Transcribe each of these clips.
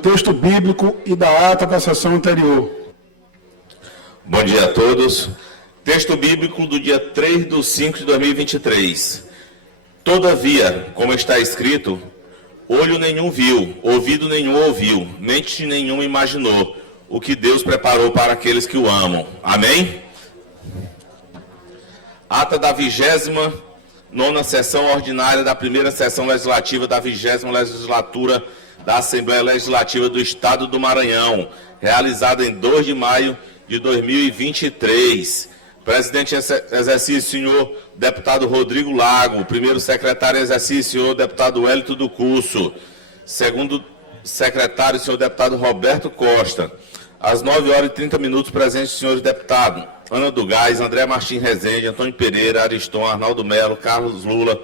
Texto bíblico e da ata da sessão anterior. Bom dia a todos. Texto bíblico do dia 3/5/2023. Todavia, como está escrito, olho nenhum viu, ouvido nenhum ouviu, mente nenhuma imaginou o que Deus preparou para aqueles que o amam. Amém? Ata da 29ª sessão ordinária da primeira sessão legislativa da 20ª legislatura da Assembleia Legislativa do Estado do Maranhão, realizada em 2 de maio de 2023. Presidente em exercício, senhor deputado Rodrigo Lago. Primeiro secretário em exercício, senhor deputado Wellington do Curso. Segundo secretário, senhor deputado Roberto Costa. Às 9h30, presentes os senhores deputados Ana do Gás, André Martins Rezende, Antônio Pereira, Ariston, Arnaldo Melo, Carlos Lula,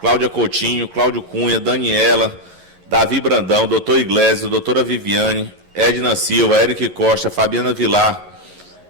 Cláudia Coutinho, Cláudio Cunha, Daniela, Davi Brandão, doutor Iglesias, doutora Viviane, Edna Silva, Eric Costa, Fabiana Vilar,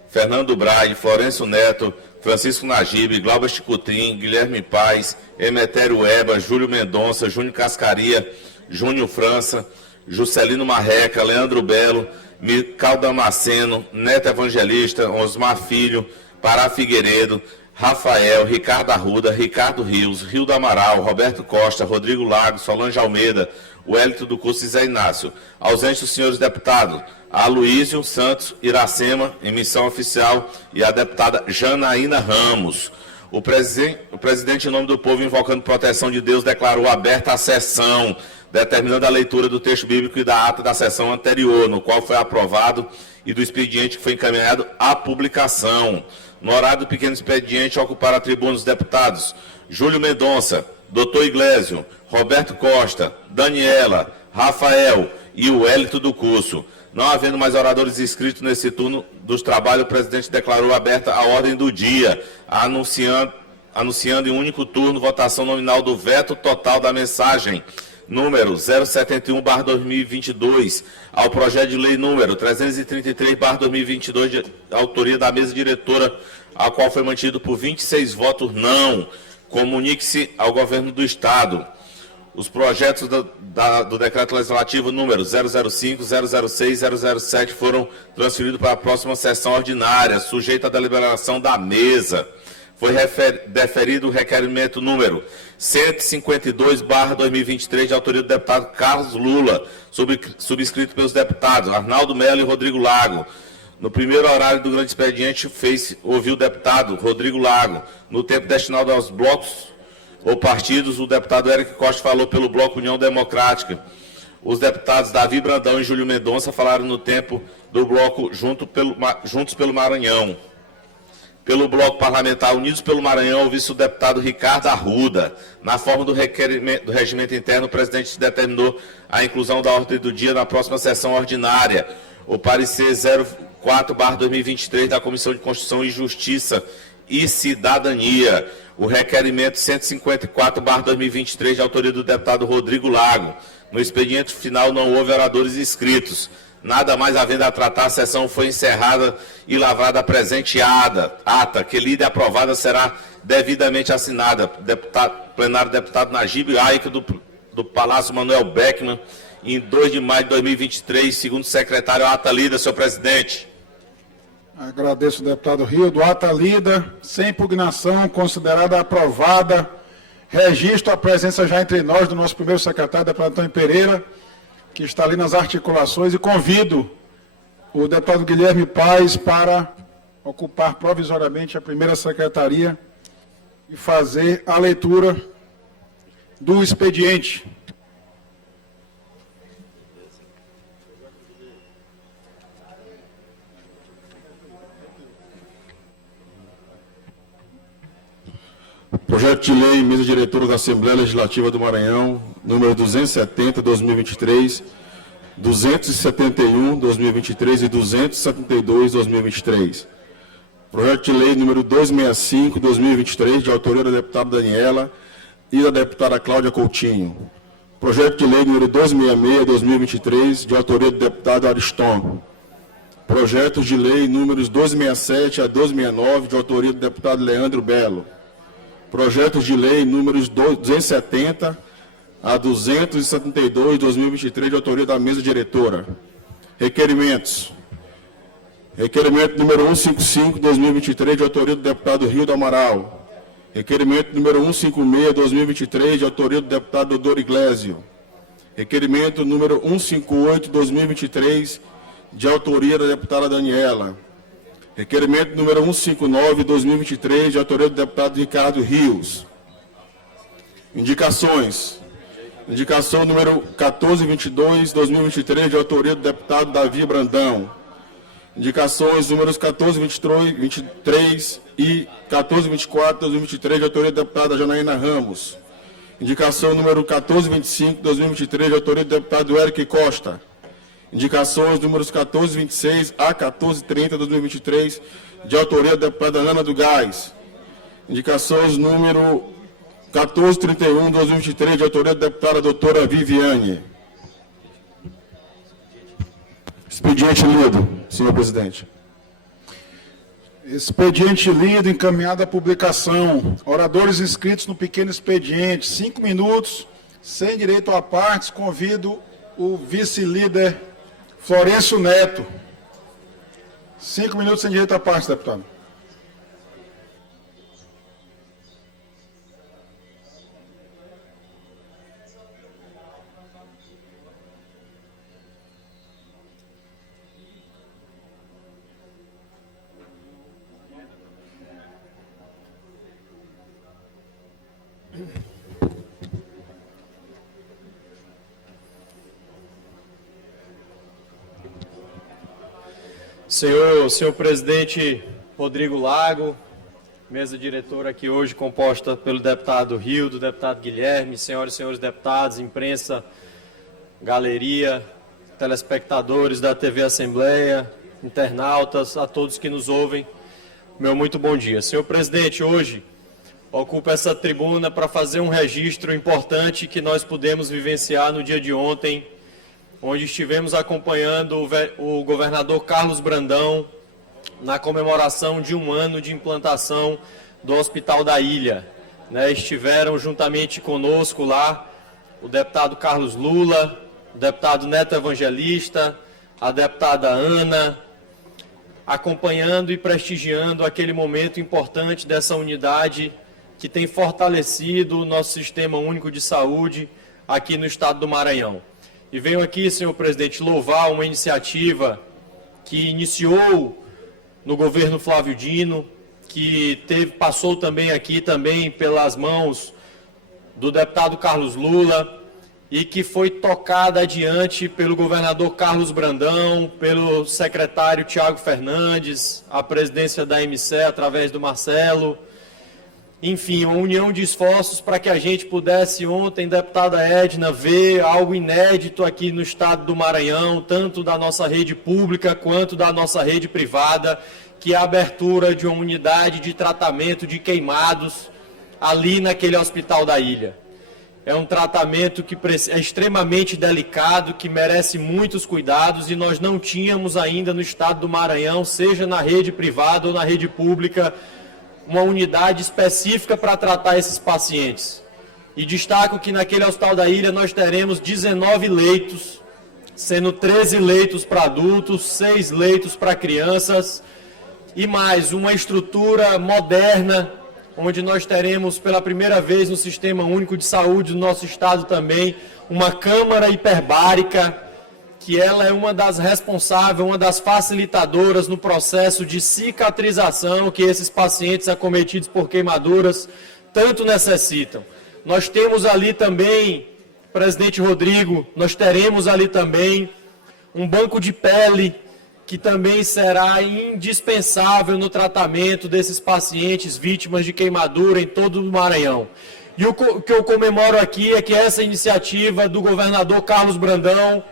Fernando Braille, Florencio Neto, Francisco Nagibe, Glauber Chicutrim, Guilherme Paz, Emetério Eba, Júlio Mendonça, Júnior Cascaria, Júnior França, Juscelino Marreca, Leandro Belo, Mical Damasceno, Neto Evangelista, Osmar Filho, Pará Figueiredo, Rafael, Ricardo Arruda, Ricardo Rios, Rio do Amaral, Roberto Costa, Rodrigo Lago, Solange Almeida, Wellington do Curso e Zé Inácio. Ausentes os senhores deputados Aloísio Santos Iracema, em missão oficial, e a deputada Janaína Ramos. O presidente, em nome do povo, invocando proteção de Deus, declarou aberta a sessão, determinando a leitura do texto bíblico e da ata da sessão anterior, no qual foi aprovado, e do expediente que foi encaminhado à publicação. No horário do pequeno expediente, ocuparam a tribuna os deputados Júlio Mendonça, doutor Iglesio, Roberto Costa, Daniela, Rafael e o Wellington do Curso. Não havendo mais oradores inscritos nesse turno dos trabalhos, o presidente declarou aberta a ordem do dia, anunciando em único turno votação nominal do veto total da mensagem número 071/2022, ao projeto de lei número 333/2022, de autoria da mesa diretora, a qual foi mantido por 26 votos não. Comunique-se ao governo do Estado. Os projetos do decreto legislativo número 005, 006 e 007 foram transferidos para a próxima sessão ordinária, sujeita à deliberação da mesa. Foi deferido o requerimento número 152/2023, de autoria do deputado Carlos Lula, subscrito pelos deputados Arnaldo Melo e Rodrigo Lago. No primeiro horário do grande expediente, ouviu o deputado Rodrigo Lago. No tempo destinado aos blocos ou partidos, o deputado Eric Costa falou pelo Bloco União Democrática. Os deputados Davi Brandão e Júlio Mendonça falaram no tempo do bloco Juntos pelo Maranhão. Pelo bloco parlamentar Unidos pelo Maranhão, ouviu-se o deputado Ricardo Arruda. Na forma do requerimento do regimento interno, o presidente determinou a inclusão da ordem do dia na próxima sessão ordinária. O parecer 04/2023 da Comissão de Constituição e Justiça e Cidadania. O requerimento 154/2023, de autoria do deputado Rodrigo Lago. No expediente final não houve oradores inscritos. Nada mais havendo a tratar, a sessão foi encerrada e lavrada a presente ata, que lida e aprovada será devidamente assinada. Plenário deputado Nagibe Aika, do Palácio Manuel Beckmann, em 2 de maio de 2023, segundo secretário, ata lida, senhor presidente. Agradeço ao deputado Rildo. Ata lida, sem impugnação, considerada aprovada. Registro a presença já entre nós do nosso primeiro secretário, deputado Antônio Pereira, que está ali nas articulações, e convido o deputado Guilherme Paz para ocupar provisoriamente a primeira secretaria e fazer a leitura do expediente. Projeto de lei, mesa diretora da Assembleia Legislativa do Maranhão, número 270/2023, 271/2023 e 272/2023. Projeto de lei número 265/2023, de autoria da deputada Daniela e da deputada Cláudia Coutinho. Projeto de lei número 266/2023, de autoria do deputado Ariston. Projetos de lei números 267 a 269, de autoria do deputado Leandro Belo. Projetos de lei números 270 a 272/2023, de autoria da mesa diretora. Requerimentos. Requerimento número 155/2023, de autoria do deputado Rio do Amaral. Requerimento número 156/2023, de autoria do deputado Dodoro Iglesio. Requerimento número 158/2023, de autoria da deputada Daniela. Requerimento número 159/2023, de autoria do deputado Ricardo Rios. Indicações. Indicação número 1422/2023, de autoria do deputado Davi Brandão. Indicações números 1423 e 1424/2023, de autoria da deputada Janaína Ramos. Indicação número 1425/2023, de autoria do deputado Eric Costa. Indicações números 1426 a 1430/2023, de autoria da deputada Ana do Gás. Indicações número 1431/2023, de autoria da deputada doutora Viviane. Expediente lido, senhor presidente. Expediente lido, encaminhado à publicação. Oradores inscritos no pequeno expediente, 5 minutos, sem direito a partes. Convido o vice-líder Florencio Neto. 5 minutos sem direito a partes, deputado. Senhor presidente Rodrigo Lago, mesa diretora aqui hoje composta pelo deputado Rio, do deputado Guilherme, senhoras e senhores deputados, imprensa, galeria, telespectadores da TV Assembleia, internautas, a todos que nos ouvem, meu muito bom dia. Senhor presidente, hoje ocupo essa tribuna para fazer um registro importante que nós pudemos vivenciar no dia de ontem, onde estivemos acompanhando o governador Carlos Brandão na comemoração de 1 ano de implantação do Hospital da Ilha. Estiveram juntamente conosco lá o deputado Carlos Lula, o deputado Neto Evangelista, a deputada Ana, acompanhando e prestigiando aquele momento importante dessa unidade que tem fortalecido o nosso Sistema Único de Saúde aqui no estado do Maranhão. E venho aqui, senhor presidente, louvar uma iniciativa que iniciou no governo Flávio Dino, que passou também aqui pelas mãos do deputado Carlos Lula e que foi tocada adiante pelo governador Carlos Brandão, pelo secretário Tiago Fernandes, a presidência da MCE através do Marcelo. Enfim, uma união de esforços para que a gente pudesse ontem, deputada Edna, ver algo inédito aqui no estado do Maranhão, tanto da nossa rede pública quanto da nossa rede privada, que é a abertura de uma unidade de tratamento de queimados ali naquele Hospital da Ilha. É um tratamento que é extremamente delicado, que merece muitos cuidados e nós não tínhamos ainda no estado do Maranhão, seja na rede privada ou na rede pública, uma unidade específica para tratar esses pacientes. E destaco que naquele Hospital da Ilha nós teremos 19 leitos, sendo 13 leitos para adultos, 6 leitos para crianças, e mais uma estrutura moderna, onde nós teremos pela primeira vez no Sistema Único de Saúde do nosso estado também, uma câmara hiperbárica, que ela é uma das responsáveis, uma das facilitadoras no processo de cicatrização que esses pacientes acometidos por queimaduras tanto necessitam. Nós temos ali também, presidente Rodrigo, nós teremos ali também um banco de pele que também será indispensável no tratamento desses pacientes vítimas de queimadura em todo o Maranhão. E o que eu comemoro aqui é que essa iniciativa do governador Carlos Brandão,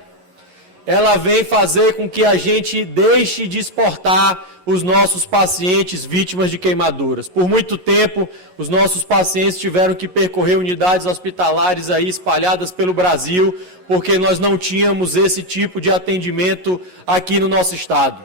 ela vem fazer com que a gente deixe de exportar os nossos pacientes vítimas de queimaduras. Por muito tempo, os nossos pacientes tiveram que percorrer unidades hospitalares aí espalhadas pelo Brasil, porque nós não tínhamos esse tipo de atendimento aqui no nosso estado.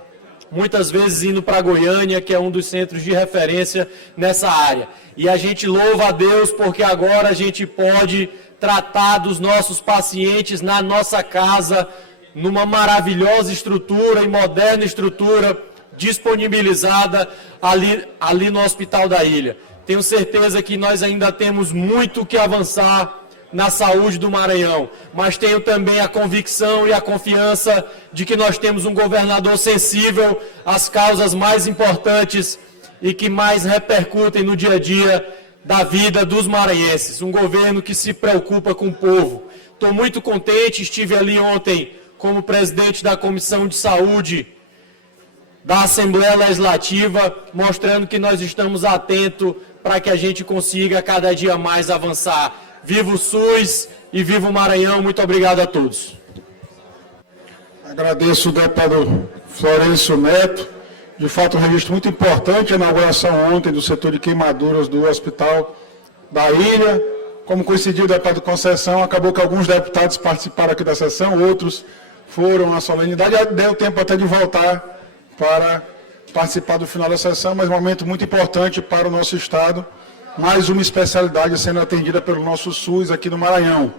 Muitas vezes indo para Goiânia, que é um dos centros de referência nessa área. E a gente louva a Deus porque agora a gente pode tratar dos nossos pacientes na nossa casa, numa maravilhosa estrutura e moderna estrutura disponibilizada ali no Hospital da Ilha. Tenho certeza que nós ainda temos muito que avançar na saúde do Maranhão, mas tenho também a convicção e a confiança de que nós temos um governador sensível às causas mais importantes e que mais repercutem no dia a dia da vida dos maranhenses. Um governo que se preocupa com o povo. Estou muito contente, estive ali ontem como presidente da Comissão de Saúde da Assembleia Legislativa, mostrando que nós estamos atentos para que a gente consiga cada dia mais avançar. Viva o SUS e viva o Maranhão. Muito obrigado a todos. Agradeço o deputado Florencio Neto. De fato, um registro muito importante, a inauguração ontem do setor de queimaduras do Hospital da Ilha. Como coincidiu o deputado Conceição, acabou que alguns deputados participaram aqui da sessão, outros foram à solenidade. Deu tempo até de voltar para participar do final da sessão, mas um momento muito importante para o nosso Estado. Mais uma especialidade sendo atendida pelo nosso SUS aqui no Maranhão.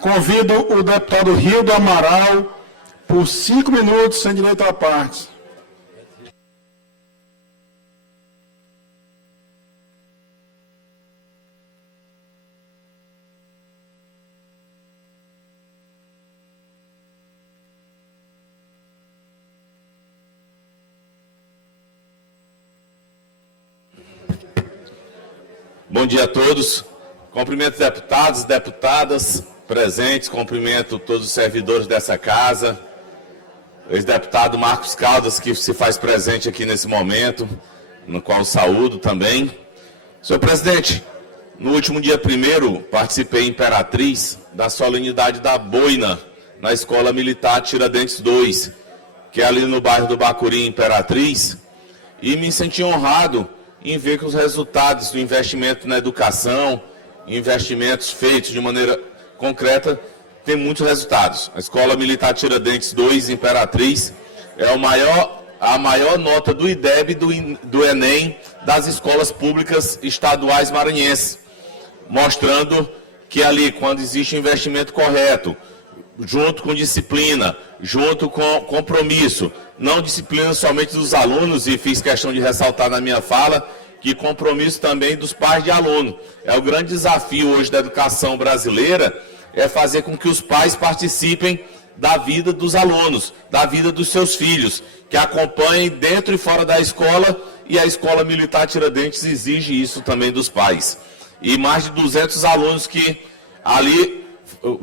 Convido o deputado Rildo Amaral por 5 minutos, sem direito à parte. Bom dia a todos. Cumprimento os deputados e deputadas presentes, cumprimento todos os servidores dessa casa, o ex-deputado Marcos Caldas, que se faz presente aqui nesse momento, no qual saúdo também. Senhor presidente, no último dia 1º, participei em Imperatriz da solenidade da boina na Escola Militar Tiradentes 2, que é ali no bairro do Bacuri, Imperatriz, e me senti honrado em ver que os resultados do investimento na educação, investimentos feitos de maneira concreta, tem muitos resultados. A Escola Militar Tiradentes 2, Imperatriz, é a maior nota do IDEB e do Enem das escolas públicas estaduais maranhenses, mostrando que ali, quando existe investimento correto, junto com disciplina, junto com compromisso, não disciplina somente dos alunos, e fiz questão de ressaltar na minha fala, que compromisso também dos pais de aluno. É o grande desafio hoje da educação brasileira, é fazer com que os pais participem da vida dos alunos, da vida dos seus filhos, que acompanhem dentro e fora da escola, e a Escola Militar Tiradentes exige isso também dos pais. E mais de 200 alunos que ali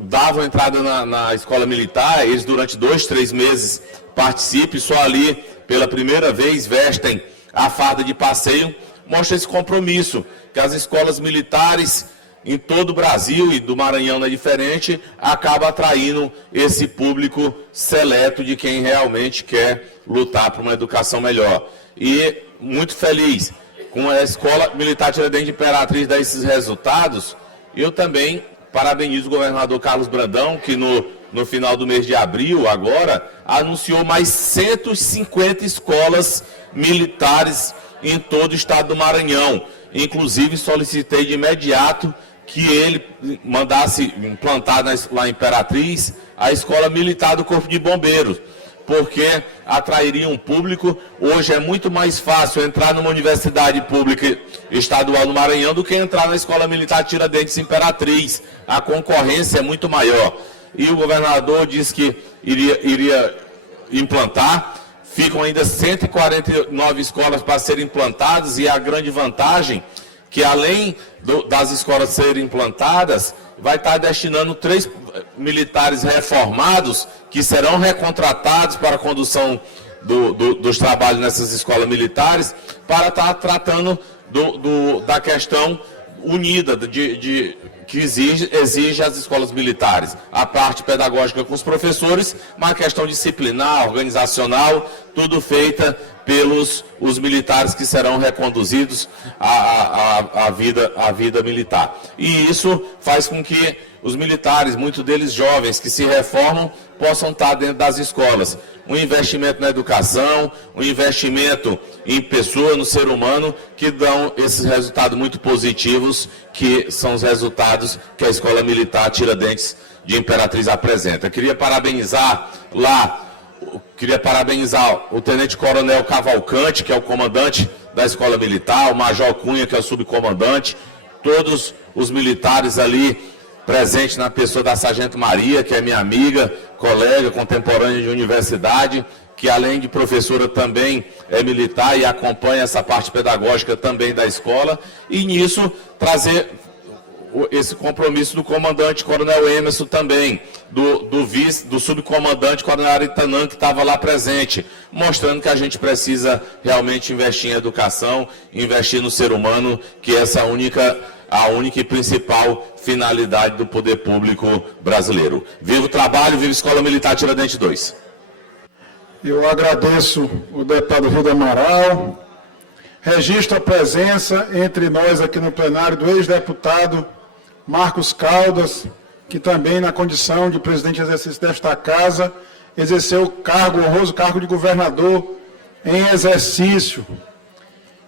davam entrada na escola militar, eles durante 2, 3 meses participam, só ali pela primeira vez vestem a farda de passeio, mostra esse compromisso, que as escolas militares em todo o Brasil, e do Maranhão não é diferente, acaba atraindo esse público seleto de quem realmente quer lutar por uma educação melhor. E muito feliz com a Escola Militar Tiradentes de Imperatriz dar esses resultados. Eu também parabenizo o governador Carlos Brandão, que no final do mês de abril, agora, anunciou mais 150 escolas militares em todo o estado do Maranhão. Inclusive, solicitei de imediato que ele mandasse implantar lá em Imperatriz a Escola Militar do Corpo de Bombeiros, porque atrairia um público. Hoje é muito mais fácil entrar numa universidade pública estadual no Maranhão do que entrar na Escola Militar Tiradentes Imperatriz. A concorrência é muito maior. E o governador disse que iria implantar. Ficam ainda 149 escolas para serem implantadas, e a grande vantagem que, além das escolas serem implantadas, vai estar destinando 3 militares reformados que serão recontratados para a condução dos trabalhos nessas escolas militares, para estar tratando da questão unida que exige as escolas militares. A parte pedagógica com os professores, mas a questão disciplinar, organizacional, tudo feita pelos os militares que serão reconduzidos à vida militar. E isso faz com que os militares, muitos deles jovens, que se reformam, possam estar dentro das escolas. Um investimento na educação, um investimento em pessoa, no ser humano, que dão esses resultados muito positivos, que são os resultados que a Escola Militar Tiradentes de Imperatriz apresenta. Queria parabenizar o Tenente Coronel Cavalcante, que é o comandante da Escola Militar, o Major Cunha, que é o subcomandante, todos os militares ali presentes na pessoa da Sargento Maria, que é minha amiga, colega, contemporânea de universidade, que além de professora também é militar e acompanha essa parte pedagógica também da escola, e nisso trazer esse compromisso do comandante Coronel Emerson também, do subcomandante Coronel Aritanã, que estava lá presente, mostrando que a gente precisa realmente investir em educação, investir no ser humano, que essa é a única e principal finalidade do poder público brasileiro. Viva o trabalho, viva a Escola Militar Tiradentes 2. Eu agradeço o deputado Rio do Amaral, registro a presença entre nós aqui no plenário do ex-deputado Marcos Caldas, que também na condição de presidente de exercício desta casa, exerceu o honroso cargo de governador em exercício.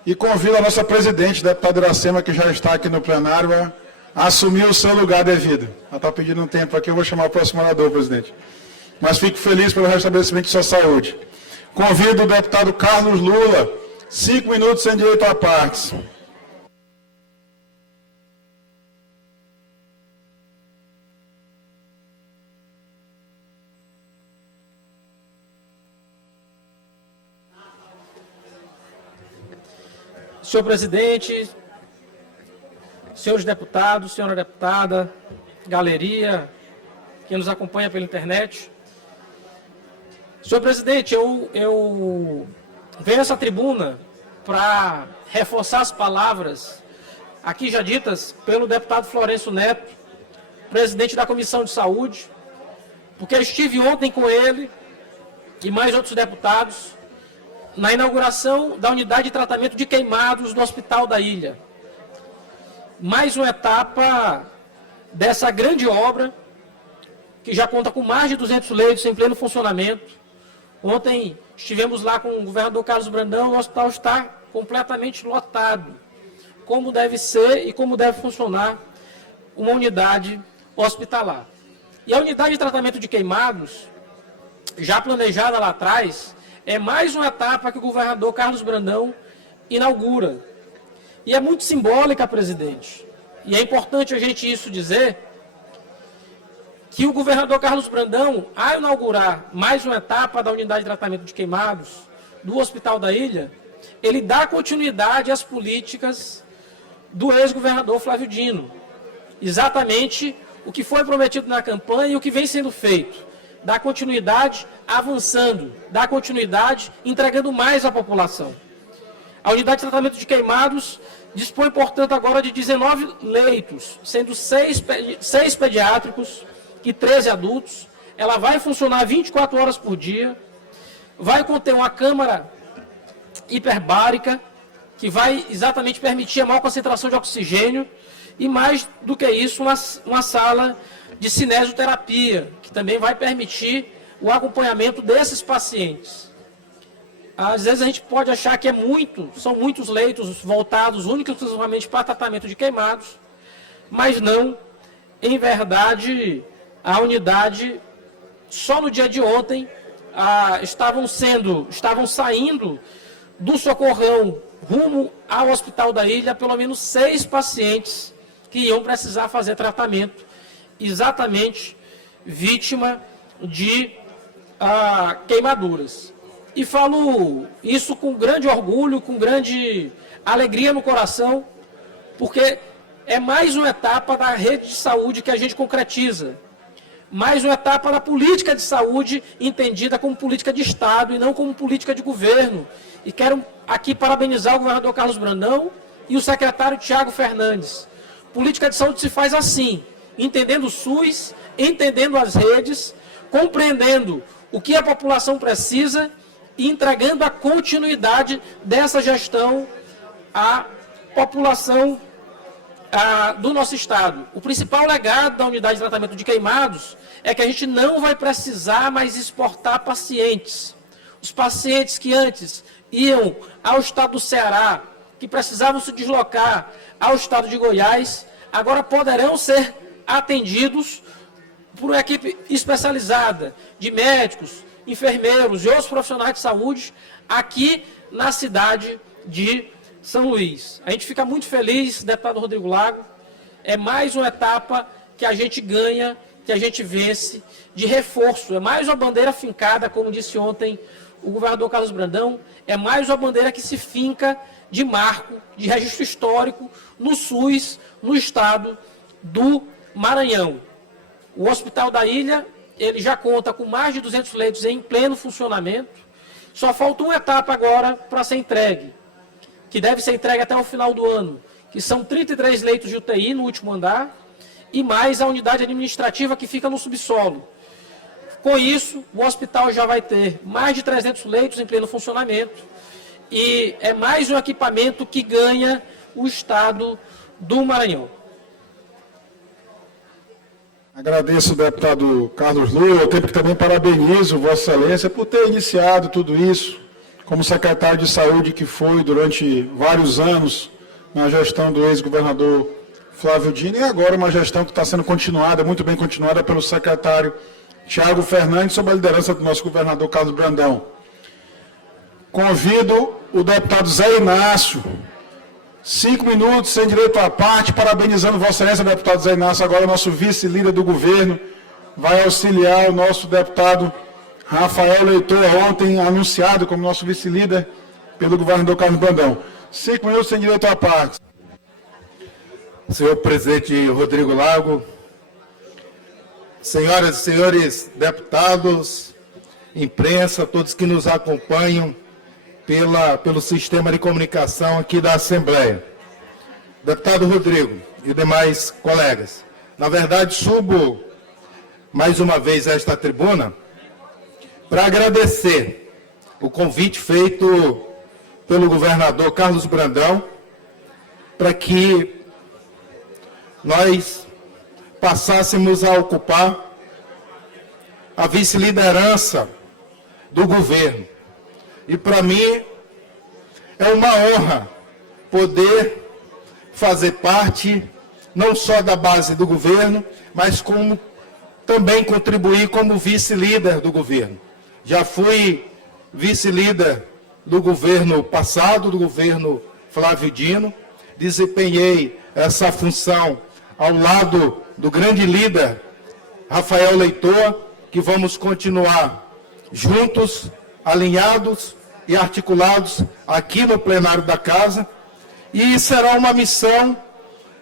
E convido a nossa presidente, deputada Iracema, que já está aqui no plenário, a assumir o seu lugar devido. Ela está pedindo um tempo aqui, eu vou chamar o próximo orador, presidente. Mas fico feliz pelo restabelecimento de sua saúde. Convido o deputado Carlos Lula, 5 minutos sem direito a partes. Senhor presidente, senhores deputados, senhora deputada, galeria, que nos acompanha pela internet. Senhor presidente, eu venho a essa tribuna para reforçar as palavras aqui já ditas pelo deputado Florencio Neto, presidente da Comissão de Saúde, porque eu estive ontem com ele e mais outros deputados na inauguração da unidade de tratamento de queimados do Hospital da Ilha. Mais uma etapa dessa grande obra, que já conta com mais de 200 leitos em pleno funcionamento. Ontem estivemos lá com o governador Carlos Brandão, o hospital está completamente lotado, como deve ser e como deve funcionar uma unidade hospitalar. E a unidade de tratamento de queimados, já planejada lá atrás, é mais uma etapa que o governador Carlos Brandão inaugura. E é muito simbólica, presidente. E é importante a gente isso dizer, que o governador Carlos Brandão, ao inaugurar mais uma etapa da unidade de tratamento de queimados do Hospital da Ilha, ele dá continuidade às políticas do ex-governador Flávio Dino. Exatamente o que foi prometido na campanha e o que vem sendo feito. Dá continuidade avançando, dá continuidade entregando mais à população. A unidade de tratamento de queimados dispõe, portanto, agora de 19 leitos, sendo 6 pediátricos e 13 adultos. Ela vai funcionar 24 horas por dia, vai conter uma câmara hiperbárica, que vai exatamente permitir a maior concentração de oxigênio, e mais do que isso, uma sala de cinesioterapia, que também vai permitir o acompanhamento desses pacientes. Às vezes a gente pode achar que são muitos leitos voltados única e exclusivamente para tratamento de queimados, mas não. Em verdade, a unidade, só no dia de ontem, estavam saindo do Socorrão rumo ao Hospital da Ilha pelo menos 6 pacientes que iam precisar fazer tratamento, exatamente vítima de queimaduras. E falo isso com grande orgulho, com grande alegria no coração, porque é mais uma etapa da rede de saúde que a gente concretiza. Mais uma etapa da política de saúde entendida como política de Estado e não como política de governo. E quero aqui parabenizar o governador Carlos Brandão e o secretário Tiago Fernandes. Política de saúde se faz assim, entendendo o SUS, entendendo as redes, compreendendo o que a população precisa e entregando a continuidade dessa gestão à população do nosso Estado. O principal legado da unidade de tratamento de queimados é que a gente não vai precisar mais exportar pacientes. Os pacientes que antes iam ao Estado do Ceará, que precisavam se deslocar ao Estado de Goiás, agora poderão ser atendidos por uma equipe especializada de médicos, enfermeiros e outros profissionais de saúde aqui na cidade de São Luís. A gente fica muito feliz, deputado Rodrigo Lago, é mais uma etapa que a gente ganha, que a gente vence de reforço, é mais uma bandeira fincada, como disse ontem o governador Carlos Brandão, é mais uma bandeira que se finca de marco, de registro histórico no SUS, no estado do Maranhão. O Hospital da Ilha, ele já conta com mais de 200 leitos em pleno funcionamento, só falta uma etapa agora para ser entregue, que deve ser entregue até o final do ano, que são 33 leitos de UTI no último andar, e mais a unidade administrativa que fica no subsolo. Com isso, o hospital já vai ter mais de 300 leitos em pleno funcionamento, e é mais um equipamento que ganha o estado do Maranhão. Agradeço ao deputado Carlos Lula, ao tempo que também parabenizo Vossa Excelência por ter iniciado tudo isso, como secretário de Saúde que foi durante vários anos na gestão do ex-governador Flávio Dino, e agora uma gestão que está sendo continuada, muito bem continuada, pelo secretário Tiago Fernandes, sob a liderança do nosso governador Carlos Brandão. Convido o deputado Zé Inácio, 5 minutos, sem direito à parte, parabenizando Vossa Excelência, deputado Zé Inácio, agora nosso vice-líder do governo, vai auxiliar o nosso deputado Rafael Leitor, ontem anunciado como nosso vice-líder pelo governador Carlos Brandão. 5 minutos sem direito à parte. Senhor presidente Rodrigo Lago, senhoras e senhores deputados, imprensa, todos que nos acompanham pelo sistema de comunicação aqui da Assembleia. Deputado Rodrigo e demais colegas, na verdade subo mais uma vez a esta tribuna para agradecer o convite feito pelo governador Carlos Brandão para que nós passássemos a ocupar a vice-liderança do governo. E para mim é uma honra poder fazer parte não só da base do governo, mas como também contribuir como vice-líder do governo. Já fui vice-líder do governo passado, do governo Flávio Dino, desempenhei essa função ao lado do grande líder Rafael Leitor, que vamos continuar juntos, alinhados e articulados aqui no plenário da Casa, e será uma missão,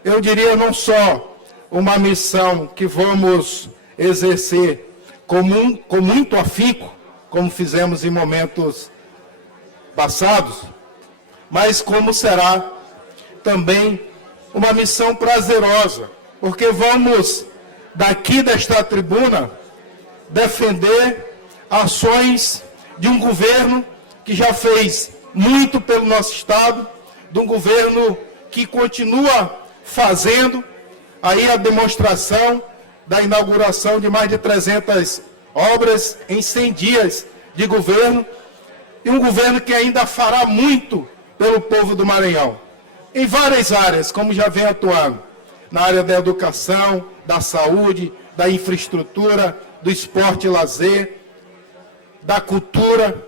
eu diria, não só uma missão que vamos exercer com muito afinco, como fizemos em momentos passados, mas como será também uma missão prazerosa, porque vamos, daqui desta tribuna, defender ações de um governo que já fez muito pelo nosso Estado, de um governo que continua fazendo aí a demonstração da inauguração de mais de 300 obras em 100 dias de governo, e um governo que ainda fará muito pelo povo do Maranhão, em várias áreas, como já vem atuando, na área da educação, da saúde, da infraestrutura, do esporte e lazer, da cultura,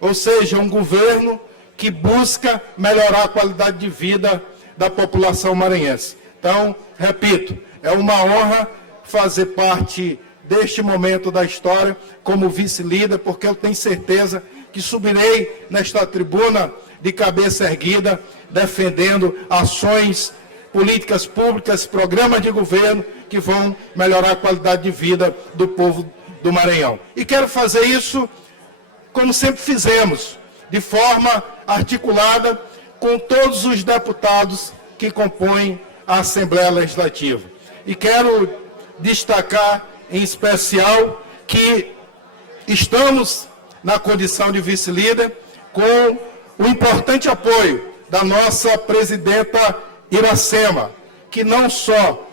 ou seja, um governo que busca melhorar a qualidade de vida da população maranhense. Então, repito, é uma honra fazer parte deste momento da história como vice-líder, porque eu tenho certeza que subirei nesta tribuna de cabeça erguida, defendendo ações, políticas públicas, programas de governo que vão melhorar a qualidade de vida do povo do Maranhão. E quero fazer isso como sempre fizemos, de forma articulada com todos os deputados que compõem a Assembleia Legislativa. E quero destacar em especial que estamos na condição de vice-líder com o importante apoio da nossa presidenta Iracema, que não só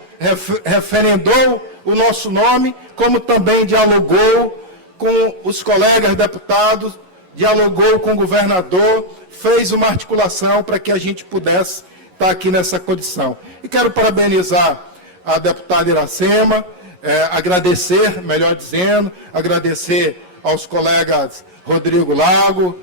referendou o nosso nome, como também dialogou com os colegas deputados, dialogou com o governador, fez uma articulação para que a gente pudesse estar aqui nessa condição. E quero parabenizar a deputada Iracema, agradecer, melhor dizendo, agradecer aos colegas Rodrigo Lago,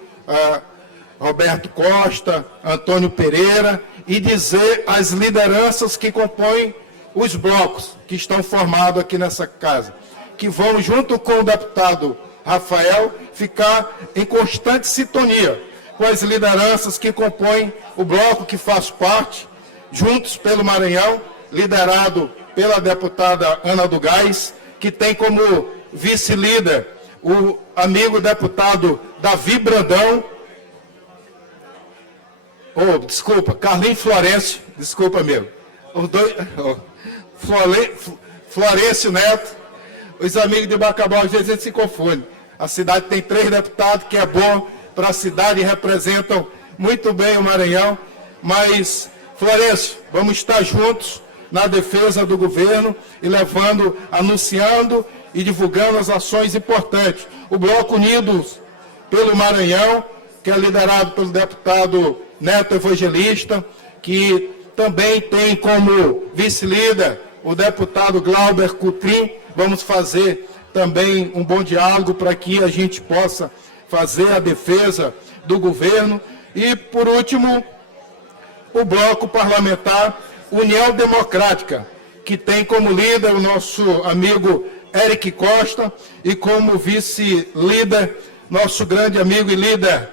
Roberto Costa, Antônio Pereira, e dizer às lideranças que compõem os blocos que estão formados aqui nessa casa, que vão, junto com o deputado Rafael, ficar em constante sintonia com as lideranças que compõem o bloco que faz parte, Juntos pelo Maranhão, liderado pela deputada Ana do Gás, que tem como vice-líder o amigo deputado Davi Brandão, Carlinhos Florencio, desculpa, amigo, os dois, Florencio Neto, os amigos de Bacabal, às vezes a gente se confunde. A cidade tem 3 deputados, que é bom para a cidade e representam muito bem o Maranhão, mas, Florencio, vamos estar juntos na defesa do governo e levando, anunciando e divulgando as ações importantes. O Bloco Unidos pelo Maranhão, que é liderado pelo deputado Neto Evangelista, que também tem como vice-líder o deputado Glauber Coutrin. Vamos fazer também um bom diálogo para que a gente possa fazer a defesa do governo. E, por último, o bloco parlamentar União Democrática, que tem como líder o nosso amigo Eric Costa e como vice-líder nosso grande amigo e líder,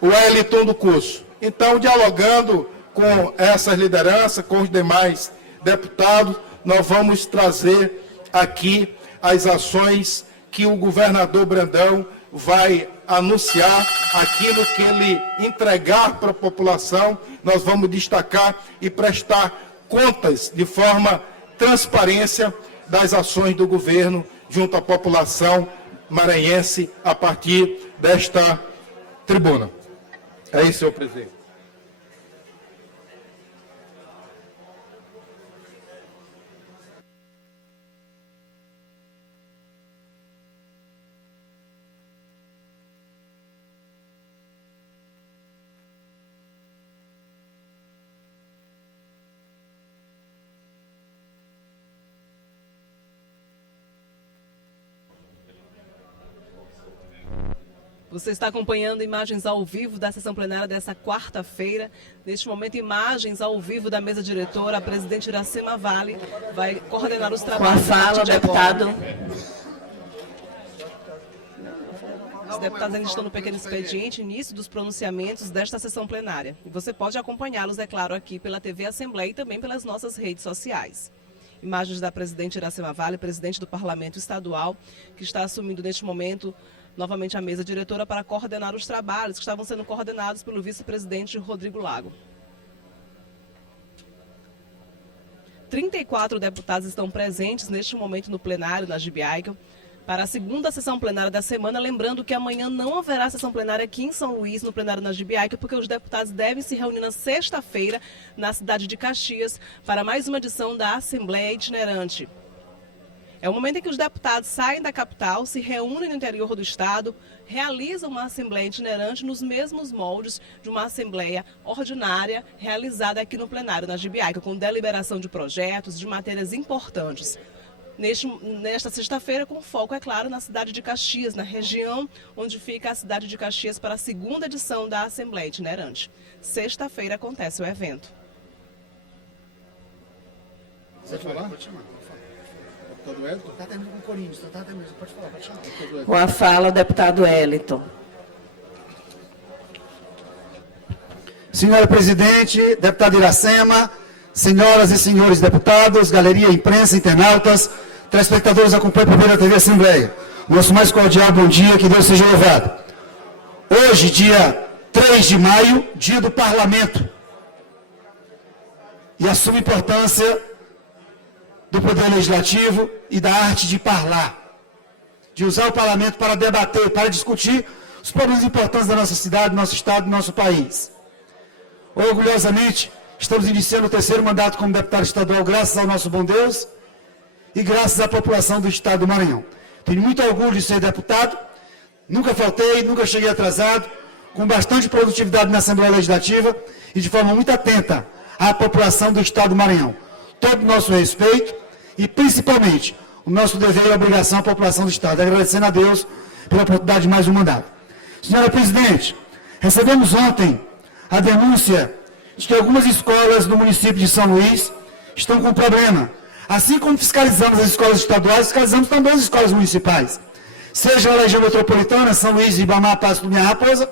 o Wellington do Curso. Então, dialogando com essas lideranças, com os demais deputados, nós vamos trazer aqui as ações que o governador Brandão vai anunciar, aquilo que ele entregar para a população, nós vamos destacar e prestar contas de forma transparência das ações do governo junto à população maranhense a partir desta tribuna. É isso, senhor presidente. Você está acompanhando imagens ao vivo da sessão plenária dessa quarta-feira. Neste momento, imagens ao vivo da mesa diretora. A presidente Iracema Vale vai coordenar os trabalhos. Com a fala, deputado. Os deputados ainda estão no pequeno expediente, início dos pronunciamentos desta sessão plenária. E você pode acompanhá-los, é claro, aqui pela TV Assembleia e também pelas nossas redes sociais. Imagens da presidente Iracema Vale, presidente do Parlamento Estadual, que está assumindo neste momento novamente a mesa diretora para coordenar os trabalhos que estavam sendo coordenados pelo vice-presidente Rodrigo Lago. 34 deputados estão presentes neste momento no plenário, na Gibiaica, para a segunda sessão plenária da semana, lembrando que amanhã não haverá sessão plenária aqui em São Luís, no plenário na Gibiaica, porque os deputados devem se reunir na sexta-feira, na cidade de Caxias, para mais uma edição da Assembleia Itinerante. É o momento em que os deputados saem da capital, se reúnem no interior do estado, realizam uma assembleia itinerante nos mesmos moldes de uma assembleia ordinária realizada aqui no plenário, na Gibiaica, com deliberação de projetos, de matérias importantes. Nesta sexta-feira, com foco, é claro, na cidade de Caxias, na região onde fica a cidade de Caxias, para a segunda edição da Assembleia Itinerante. Sexta-feira acontece o evento. Pode falar? Pode chamar. Deputado Wellington? Está terminando com o Corinthians. Pode falar, pode chamar. Com a fala, o deputado Wellington. Senhora presidente, deputado Iracema, senhoras e senhores deputados, galeria, imprensa, internautas, telespectadores acompanham pela TV Assembleia. Nosso mais cordial bom dia, que Deus seja louvado. Hoje, dia 3 de maio, dia do Parlamento. E a suma importância do Poder Legislativo e da arte de parlar. De usar o Parlamento para debater, para discutir os problemas importantes da nossa cidade, do nosso estado, do nosso país. Orgulhosamente, Estamos iniciando o 3º mandato como deputado estadual, graças ao nosso bom Deus e graças à população do estado do Maranhão. Tenho muito orgulho de ser deputado, nunca faltei, nunca cheguei atrasado, com bastante produtividade na Assembleia Legislativa e de forma muito atenta à população do estado do Maranhão. Todo o nosso respeito e, principalmente, o nosso dever e obrigação à população do estado. Agradecendo a Deus pela oportunidade de mais um mandato. Senhora Presidente, recebemos ontem a denúncia de que algumas escolas do município de São Luís estão com problema. Assim como fiscalizamos as escolas estaduais, fiscalizamos também as escolas municipais. Seja na região metropolitana, São Luís, Ribamar, Passo do Minha Raposa,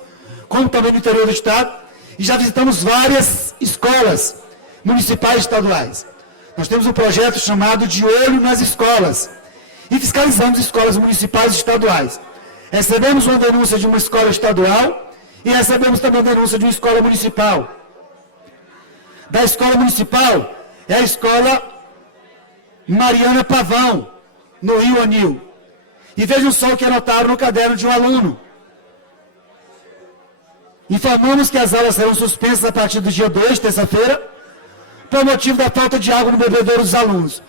como também no interior do estado, e já visitamos várias escolas municipais e estaduais. Nós temos um projeto chamado de Olho nas Escolas, e fiscalizamos escolas municipais e estaduais. Recebemos uma denúncia de uma escola estadual e recebemos também a denúncia de uma escola municipal. Da escola municipal é a escola Mariana Pavão, no Rio Anil. E vejam só o que anotaram no caderno de um aluno. Informamos que as aulas serão suspensas a partir do dia 2, terça-feira, por motivo da falta de água no bebedouro dos alunos.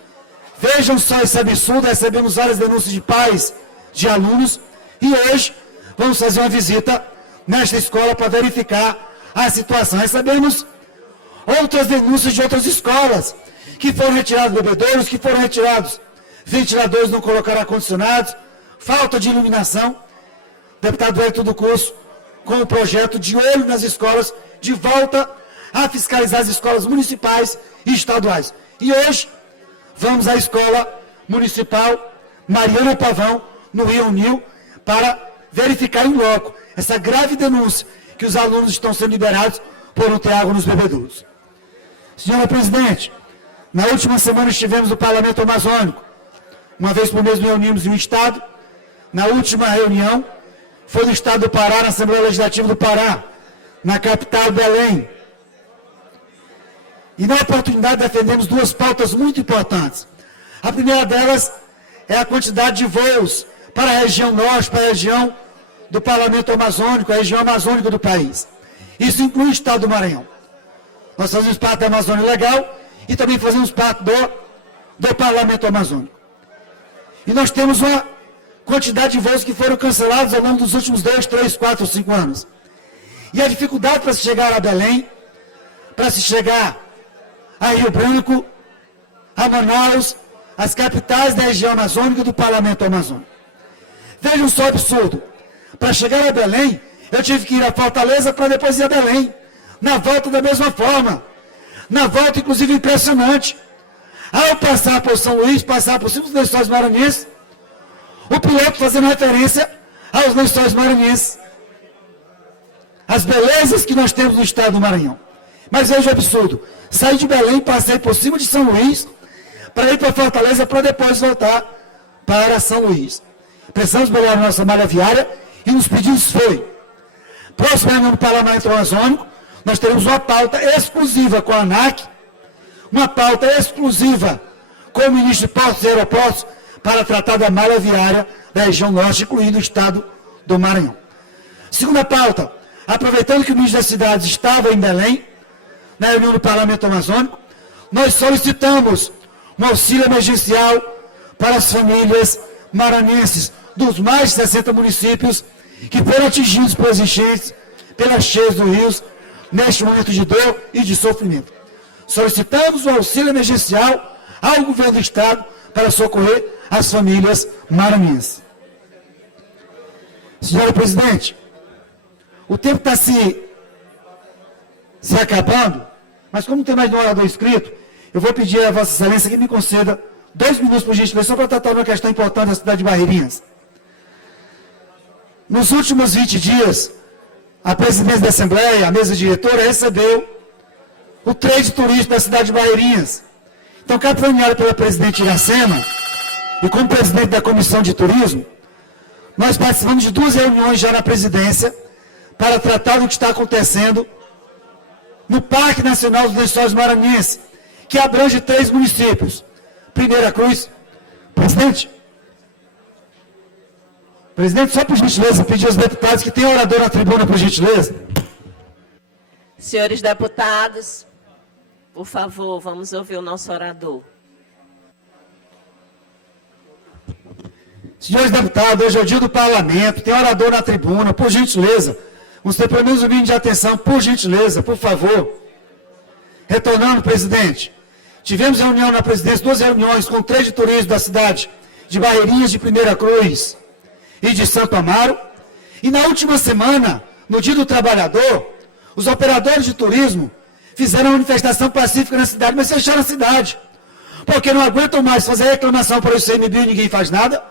Vejam só esse absurdo, recebemos várias denúncias de pais, de alunos, e hoje vamos fazer uma visita nesta escola para verificar a situação. Recebemos outras denúncias de outras escolas, que foram retirados bebedouros, que foram retirados ventiladores, não colocaram ar-condicionados, falta de iluminação. O deputado Hélito do Curso, com o projeto de Olho nas Escolas, de volta a fiscalizar as escolas municipais e estaduais. E hoje, vamos à escola municipal Mariana Pavão, no Rio Nil, para verificar em loco essa grave denúncia que os alunos estão sendo liberados por não ter água nos bebedouros. Senhora Presidente, na última semana estivemos no Parlamento Amazônico. Uma vez por mês nos reunimos em um estado. Na última reunião, foi no estado do Pará, na Assembleia Legislativa do Pará, na capital Belém. E na oportunidade defendemos duas pautas muito importantes. A primeira delas é a quantidade de voos para a região norte, para a região do Parlamento Amazônico, a região amazônica do país. Isso inclui o estado do Maranhão. Nós fazemos parte da Amazônia Legal e também fazemos parte do Parlamento Amazônico. E nós temos uma quantidade de voos que foram cancelados ao longo dos últimos 2, 3, 4, 5 anos. E a dificuldade para se chegar a Belém, para se chegar a Rio Branco, a Manaus, as capitais da região amazônica e do Parlamento Amazônico. Vejam só o absurdo. Para chegar a Belém, eu tive que ir a Fortaleza para depois ir a Belém. Na volta da mesma forma. Na volta, inclusive, impressionante. Ao passar por São Luís, passar por cima dos Lençóis Maranhenses, o piloto fazendo referência aos Lençóis Maranhenses. As belezas que nós temos no estado do Maranhão. Mas veja o absurdo. Saí de Belém, passei por cima de São Luís, para ir para Fortaleza, para depois voltar para São Luís. Precisamos melhorar a nossa malha viária e nos pedidos foi. Próximo ano no Parlamento Amazônico, nós teremos uma pauta exclusiva com a ANAC, uma pauta exclusiva com o ministro de Portos e Aeroportos para tratar da malha viária da região norte, incluindo o estado do Maranhão. Segunda pauta, aproveitando que o ministro das Cidades estava em Belém, na reunião do Parlamento Amazônico, nós solicitamos um auxílio emergencial para as famílias maranhenses dos mais de 60 municípios que foram atingidos pelas enchentes, pelas cheias dos rios, neste momento de dor e de sofrimento. Solicitamos um auxílio emergencial ao governo do estado para socorrer as famílias maranhenses. Senhora Presidente, o tempo está se acabando, mas como não tem mais um orador inscrito, eu vou pedir a Vossa Excelência que me conceda 2 minutos, por gentileza, só para tratar uma questão importante da cidade de Barreirinhas. Nos últimos 20 dias, a presidência da Assembleia, a mesa diretora, recebeu o trade turístico da cidade de Barreirinhas. Então, capitaneado pela presidente Iracema, e como presidente da Comissão de Turismo, nós participamos de 2 reuniões já na presidência para tratar do que está acontecendo no Parque Nacional dos Lençóis Maranhenses, que abrange 3 municípios. Primeira Cruz. Presidente, só por gentileza, pedir aos deputados que tem orador na tribuna, por gentileza. Senhores deputados, Por favor, vamos ouvir o nosso orador. Senhores deputados, hoje é o dia do parlamento, tem orador na tribuna, por gentileza. Vamos ter pelo menos um mínimo de atenção, por gentileza, por favor. Retornando, presidente. Tivemos reunião na presidência, 2 reuniões com 3 de turismo da cidade de Barreirinhas, de Primeira Cruz e de Santo Amaro. E na última semana, no Dia do Trabalhador, os operadores de turismo fizeram uma manifestação pacífica na cidade, mas fecharam a cidade. Porque não aguentam mais fazer reclamação para o ICMBio e ninguém faz nada.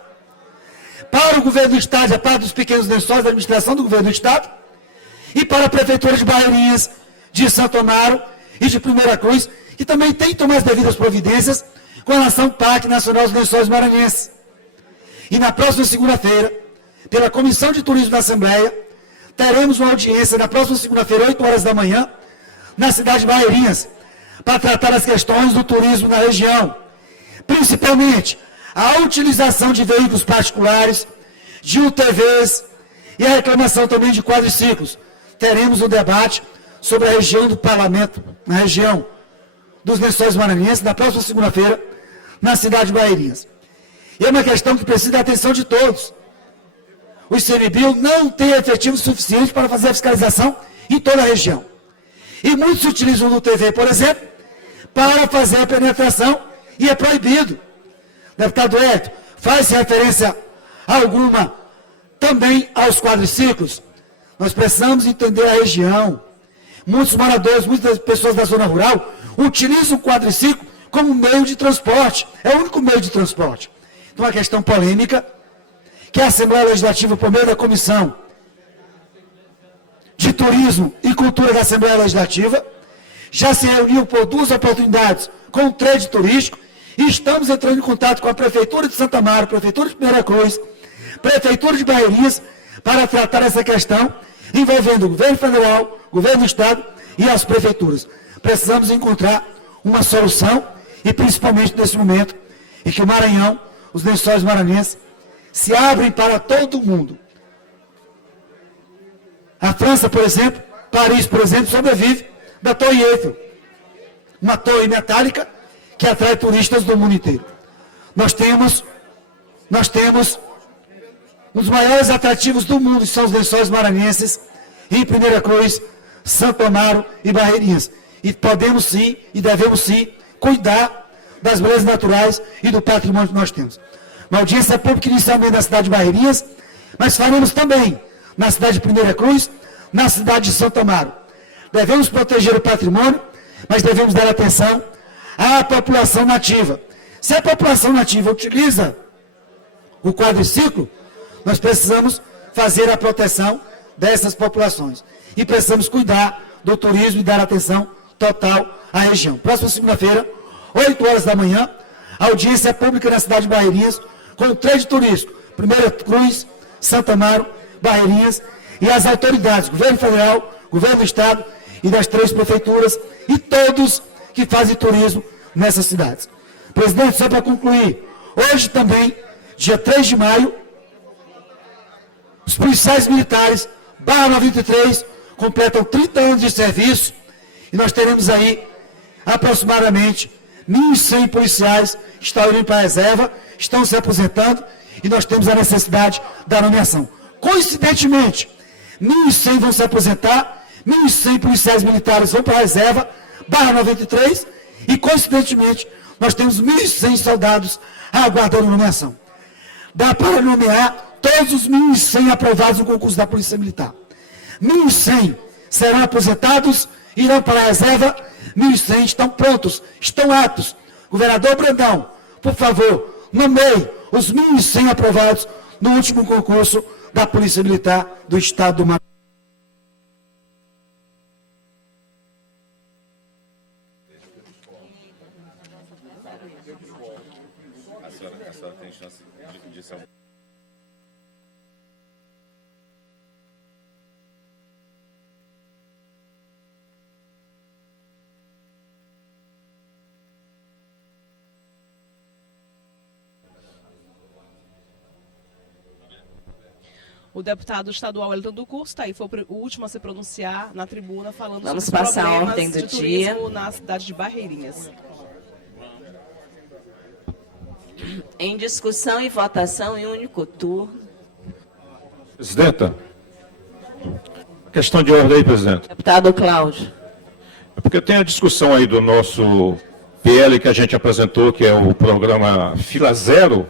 Para o governo do Estado, a parte dos pequenos lençóis da administração do governo do Estado, e para a Prefeitura de Barreirinhas, de Santo Amaro e de Primeira Cruz, que também tem que tomar as devidas providências com relação ao Parque Nacional dos Lençóis Maranhenses. E na próxima segunda-feira, pela Comissão de Turismo da Assembleia, teremos uma audiência na próxima segunda-feira, 8 horas da manhã, na cidade de Barreirinhas, para tratar as questões do turismo na região, principalmente a utilização de veículos particulares, de UTVs e a reclamação também de quadriciclos. Teremos um debate sobre a região do parlamento, na região dos Lençóis Maranhenses, na próxima segunda-feira, na cidade de Barreirinhas. E é uma questão que precisa da atenção de todos. O ICMBio não tem efetivo suficiente para fazer a fiscalização em toda a região. E muitos utilizam o UTV, por exemplo, para fazer a penetração, e é proibido. Deputado Hélio, faz referência alguma também aos quadriciclos. Nós precisamos entender a região. Muitos moradores, muitas pessoas da zona rural utilizam o quadriciclo como meio de transporte. É o único meio de transporte. Então, uma questão polêmica, que a Assembleia Legislativa, por meio da Comissão de Turismo e Cultura da Assembleia Legislativa, já se reuniu por 2 oportunidades com o trade turístico, e estamos entrando em contato com a Prefeitura de Santa Amaro, Prefeitura de Primeira Cruz, Prefeitura de Barreirinhas, para tratar essa questão, envolvendo o governo federal, o governo do Estado e as prefeituras. Precisamos encontrar uma solução, e principalmente nesse momento em que o Maranhão, os Lençóis Maranhenses, se abrem para todo mundo. A França, por exemplo, Paris, por exemplo, sobrevive da Torre Eiffel, uma torre metálica que atrai turistas do mundo inteiro. Nós temos um dos maiores atrativos do mundo, que são os Lençóis Maranhenses, em Primeira Cruz, Santo Amaro e Barreirinhas. E podemos sim, e devemos sim, cuidar das belezas naturais e do patrimônio que nós temos. Uma audiência pública inicialmente na cidade de Barreirinhas, mas faremos também na cidade de Primeira Cruz, na cidade de Santo Amaro. Devemos proteger o patrimônio, mas devemos dar atenção à população nativa. Se a população nativa utiliza o quadriciclo, nós precisamos fazer a proteção dessas populações. E precisamos cuidar do turismo e dar atenção total à região. Próxima segunda-feira, 8 horas da manhã, audiência pública na cidade de Barreirinhas, com o trade turístico, Primeira Cruz, Santa Amaro, Barreirinhas, e as autoridades, governo federal, governo do Estado e das 3 prefeituras, e todos que fazem turismo nessas cidades. Presidente, só para concluir, hoje também, dia 3 de maio, os policiais militares, Barra 93, completam 30 anos de serviço, e nós teremos aí aproximadamente 1.100 policiais que estão indo para a reserva, estão se aposentando, e nós temos a necessidade da nomeação. Coincidentemente, 1.100 vão se aposentar, 1.100 policiais militares vão para a reserva, Barra 93, e coincidentemente, nós temos 1.100 soldados aguardando nomeação. Dá para nomear todos os 1.100 aprovados no concurso da Polícia Militar. 1.100 serão aposentados, irão para a reserva, 1.100 estão prontos, estão aptos. Governador Brandão, por favor, nomeie os 1.100 aprovados no último concurso da Polícia Militar do Estado do Maranhão. A senhora tem chance de ser O deputado estadual Wellington do Curso está aí, foi o último a se pronunciar na tribuna falando Vamos sobre os passar a problemas ordem do de dia. turismo na cidade de Barreirinhas. Em discussão e votação em único turno. Presidenta, questão de ordem aí, presidente. Deputado Cláudio. É porque tem a discussão aí do nosso PL que a gente apresentou, que é o programa Fila Zero,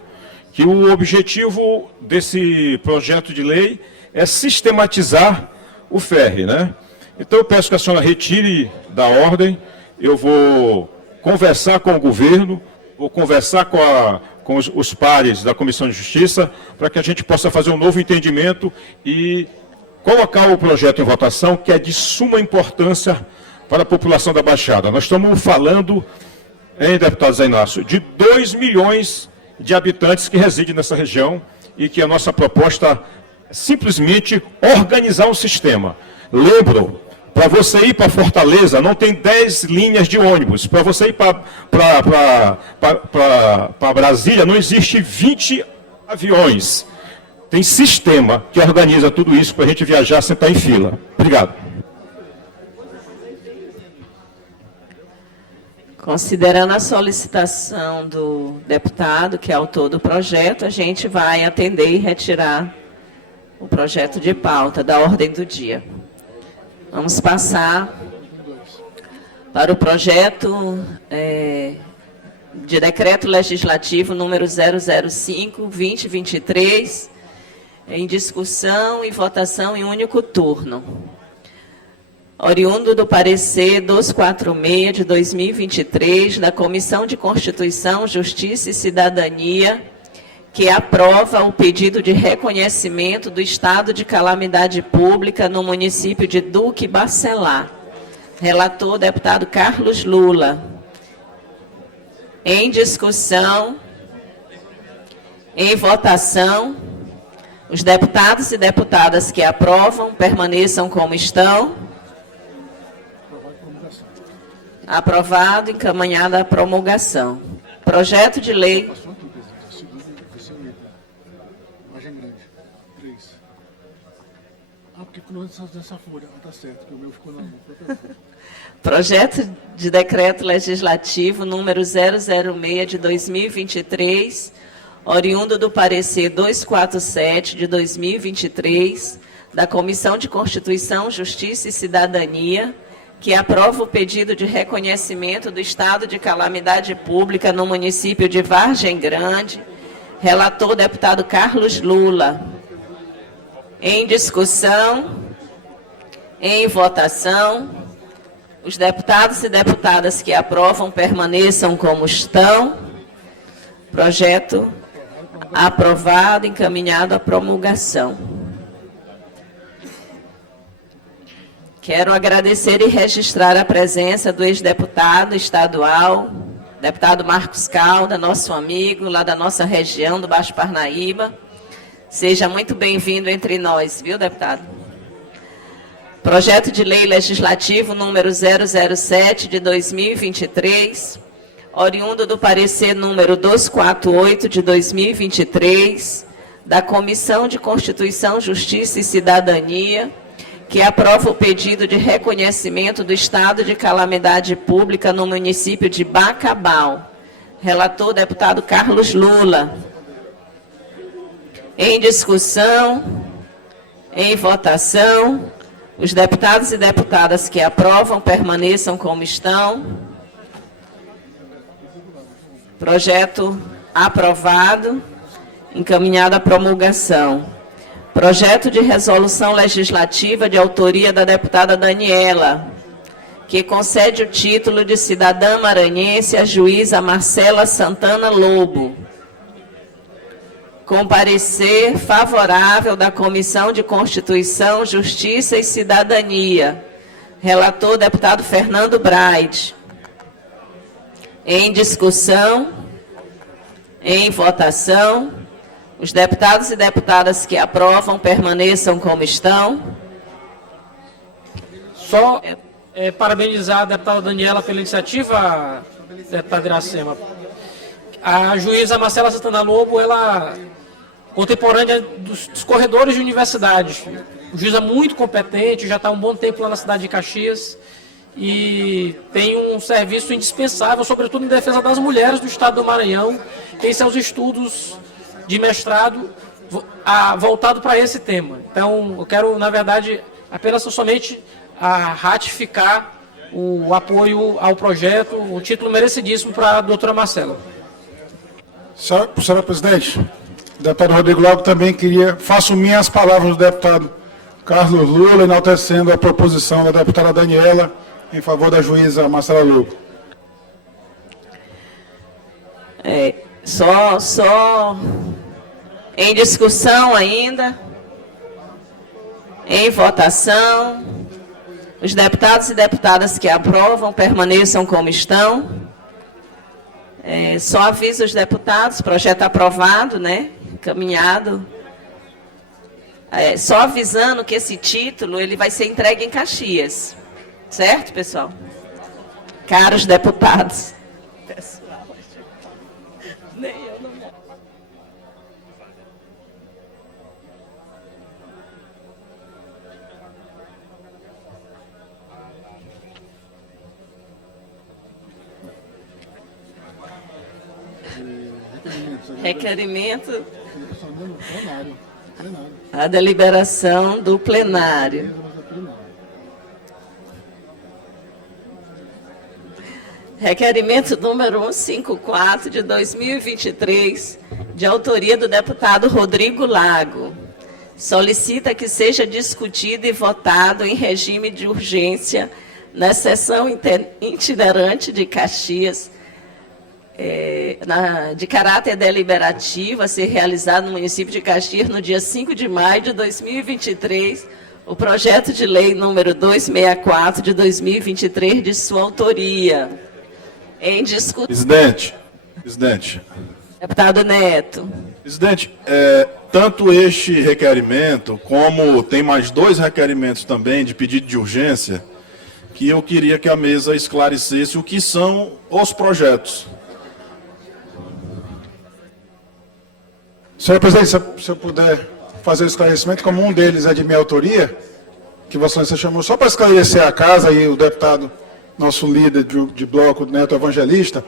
que o objetivo desse projeto de lei é sistematizar o FER, né? Então eu peço que a senhora retire da ordem, eu vou conversar com o governo, vou conversar com os pares da Comissão de Justiça, para que a gente possa fazer um novo entendimento e colocar o projeto em votação, que é de suma importância para a população da Baixada. Nós estamos falando, deputado Zé Inácio, de 2 milhões de habitantes que residem nessa região e que a nossa proposta é simplesmente organizar um sistema. Lembro, para você ir para Fortaleza, não tem 10 linhas de ônibus. Para você ir para Brasília, não existe 20 aviões. Tem sistema que organiza tudo isso para a gente viajar sem estar em fila. Obrigado. Considerando a solicitação do deputado, que é autor do projeto, a gente vai atender e retirar o projeto de pauta da ordem do dia. Vamos passar para o projeto de decreto legislativo número 005/2023, em discussão e votação em único turno. Oriundo do parecer 246 de 2023 da Comissão de Constituição, Justiça e Cidadania, que aprova o pedido de reconhecimento do estado de calamidade pública no município de Duque Bacelar. Relator, deputado Carlos Lula. Em discussão, em votação, os deputados e deputadas que aprovam permaneçam como estão. Aprovado, encaminhada à promulgação. Projeto de lei. Projeto de decreto legislativo número 006 de 2023, oriundo do parecer 247 de 2023, da Comissão de Constituição, Justiça e Cidadania, que aprova o pedido de reconhecimento do estado de calamidade pública no município de Vargem Grande. Relator, deputado Carlos Lula. Em discussão, em votação, os deputados e deputadas que aprovam permaneçam como estão. Projeto aprovado, encaminhado à promulgação. Quero agradecer e registrar a presença do ex-deputado estadual, deputado Marcos Calda, nosso amigo lá da nossa região, do Baixo Parnaíba. Seja muito bem-vindo entre nós, viu, deputado? Projeto de lei legislativo número 007 de 2023, oriundo do parecer número 248 de 2023, da Comissão de Constituição, Justiça e Cidadania, que aprova o pedido de reconhecimento do estado de calamidade pública no município de Bacabal. Relator, deputado Carlos Lula. Em discussão, em votação, os deputados e deputadas que aprovam permaneçam como estão. Projeto aprovado, encaminhado à promulgação. Projeto de resolução legislativa de autoria da deputada Daniela, que concede o título de cidadã maranhense à juíza Marcela Santana Lobo. Com parecer favorável da Comissão de Constituição, Justiça e Cidadania. Relator, deputado Fernando Braide. Em discussão, em votação, os deputados e deputadas que aprovam permaneçam como estão. Só parabenizar a deputada Daniela pela iniciativa, deputada Iracema. A juíza Marcela Santana Lobo, ela contemporânea dos corredores de universidade. O juiz é muito competente, já está há um bom tempo lá na cidade de Caxias e tem um serviço indispensável, sobretudo em defesa das mulheres do estado do Maranhão. Tem seus estudos de mestrado voltado para esse tema. Então, eu quero, na verdade, apenas somente ratificar o apoio ao projeto, o título merecidíssimo para a doutora Marcela. Senhora presidente, o deputado Rodrigo Lago também faço minhas palavras do deputado Carlos Lula, enaltecendo a proposição da deputada Daniela em favor da juíza Marcela Lugo. Só em discussão ainda, em votação. Os deputados e deputadas que aprovam permaneçam como estão. Só aviso os deputados, projeto aprovado, né? Encaminhado. Só avisando que esse título ele vai ser entregue em Caxias. Certo, pessoal? Caros deputados. Pessoal, nem eu não... Requerimento. A deliberação do plenário. Requerimento número 154 de 2023, de autoria do deputado Rodrigo Lago. Solicita que seja discutido e votado em regime de urgência na sessão itinerante de Caxias, de caráter deliberativo, a ser realizado no município de Caxias no dia 5 de maio de 2023, o projeto de lei número 264 de 2023, de sua autoria. Em discussão. Presidente. Deputado Neto. Presidente, tanto este requerimento, como tem mais 2 requerimentos também de pedido de urgência, que eu queria que a mesa esclarecesse o que são os projetos. Senhor presidente, se eu puder fazer o esclarecimento, como um deles é de minha autoria, que Vossa Excelência chamou só para esclarecer a casa e o deputado, nosso líder de bloco, Neto Evangelista,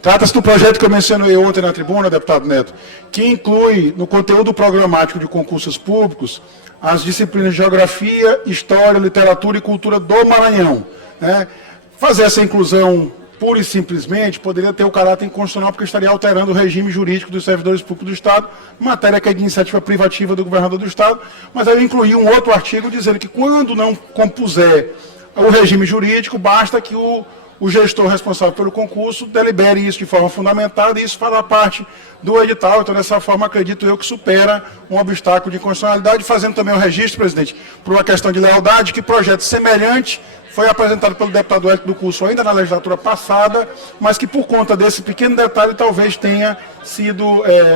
trata-se do projeto que eu mencionei ontem na tribuna, deputado Neto, que inclui no conteúdo programático de concursos públicos as disciplinas de Geografia, História, Literatura e Cultura do Maranhão. Né? Fazer essa inclusão pura e simplesmente poderia ter o caráter inconstitucional, porque estaria alterando o regime jurídico dos servidores públicos do Estado, matéria que é de iniciativa privativa do governador do Estado, mas aí eu incluí um outro artigo dizendo que quando não compuser o regime jurídico, basta que o gestor responsável pelo concurso delibere isso de forma fundamentada e isso fará parte do edital. Então, dessa forma, acredito eu que supera um obstáculo de constitucionalidade, fazendo também o registro, presidente, por uma questão de lealdade, que projeto semelhante foi apresentado pelo deputado Hélio do Curso ainda na legislatura passada, mas que por conta desse pequeno detalhe talvez tenha sido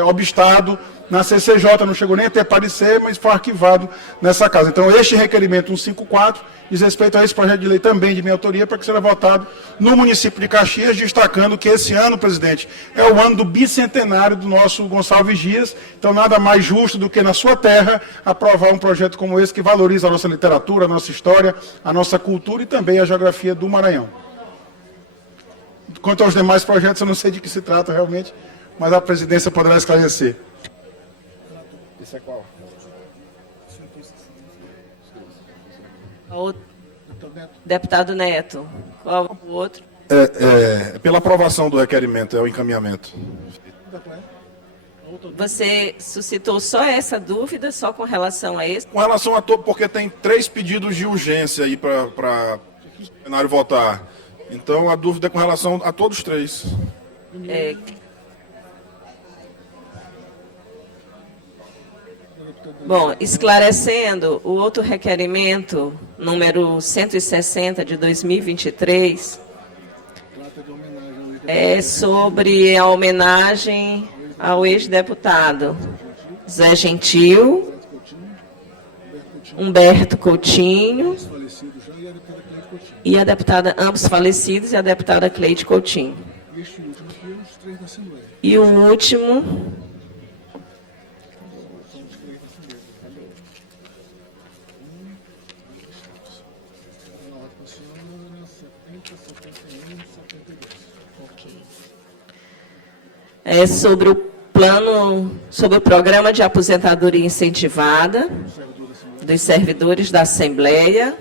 obstado na CCJ, não chegou nem a ter parecer, mas foi arquivado nessa casa. Então, este requerimento 154 diz respeito a esse projeto de lei também de minha autoria, para que seja votado no município de Caxias, destacando que esse ano, presidente, é o ano do bicentenário do nosso Gonçalves Dias, então nada mais justo do que na sua terra aprovar um projeto como esse que valoriza a nossa literatura, a nossa história, a nossa cultura e também a geografia do Maranhão. Quanto aos demais projetos, eu não sei de que se trata realmente, mas a presidência poderá esclarecer. Esse é qual? Deputado Neto, qual o outro? Pela aprovação do requerimento, é o encaminhamento. Você suscitou só essa dúvida, só com relação a esse? Com relação a todo, porque tem 3 pedidos de urgência aí para o plenário votar. Então, a dúvida é com relação a todos 3. Bom, esclarecendo, o outro requerimento, número 160 de 2023, é sobre a homenagem ao ex-deputado Zé Gentil, Humberto Coutinho, e a deputada, ambos falecidos, e a deputada Cleide Coutinho. E o último... sobre o programa de aposentadoria incentivada dos servidores da Assembleia.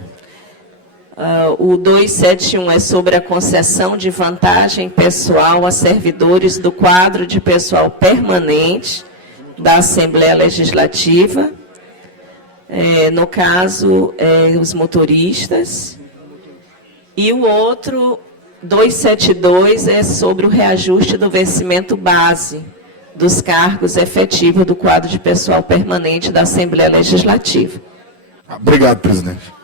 O 271 é sobre a concessão de vantagem pessoal a servidores do quadro de pessoal permanente da Assembleia Legislativa, no caso, os motoristas. E o outro, 272, é sobre o reajuste do vencimento base dos cargos efetivos do quadro de pessoal permanente da Assembleia Legislativa. Obrigado, presidente.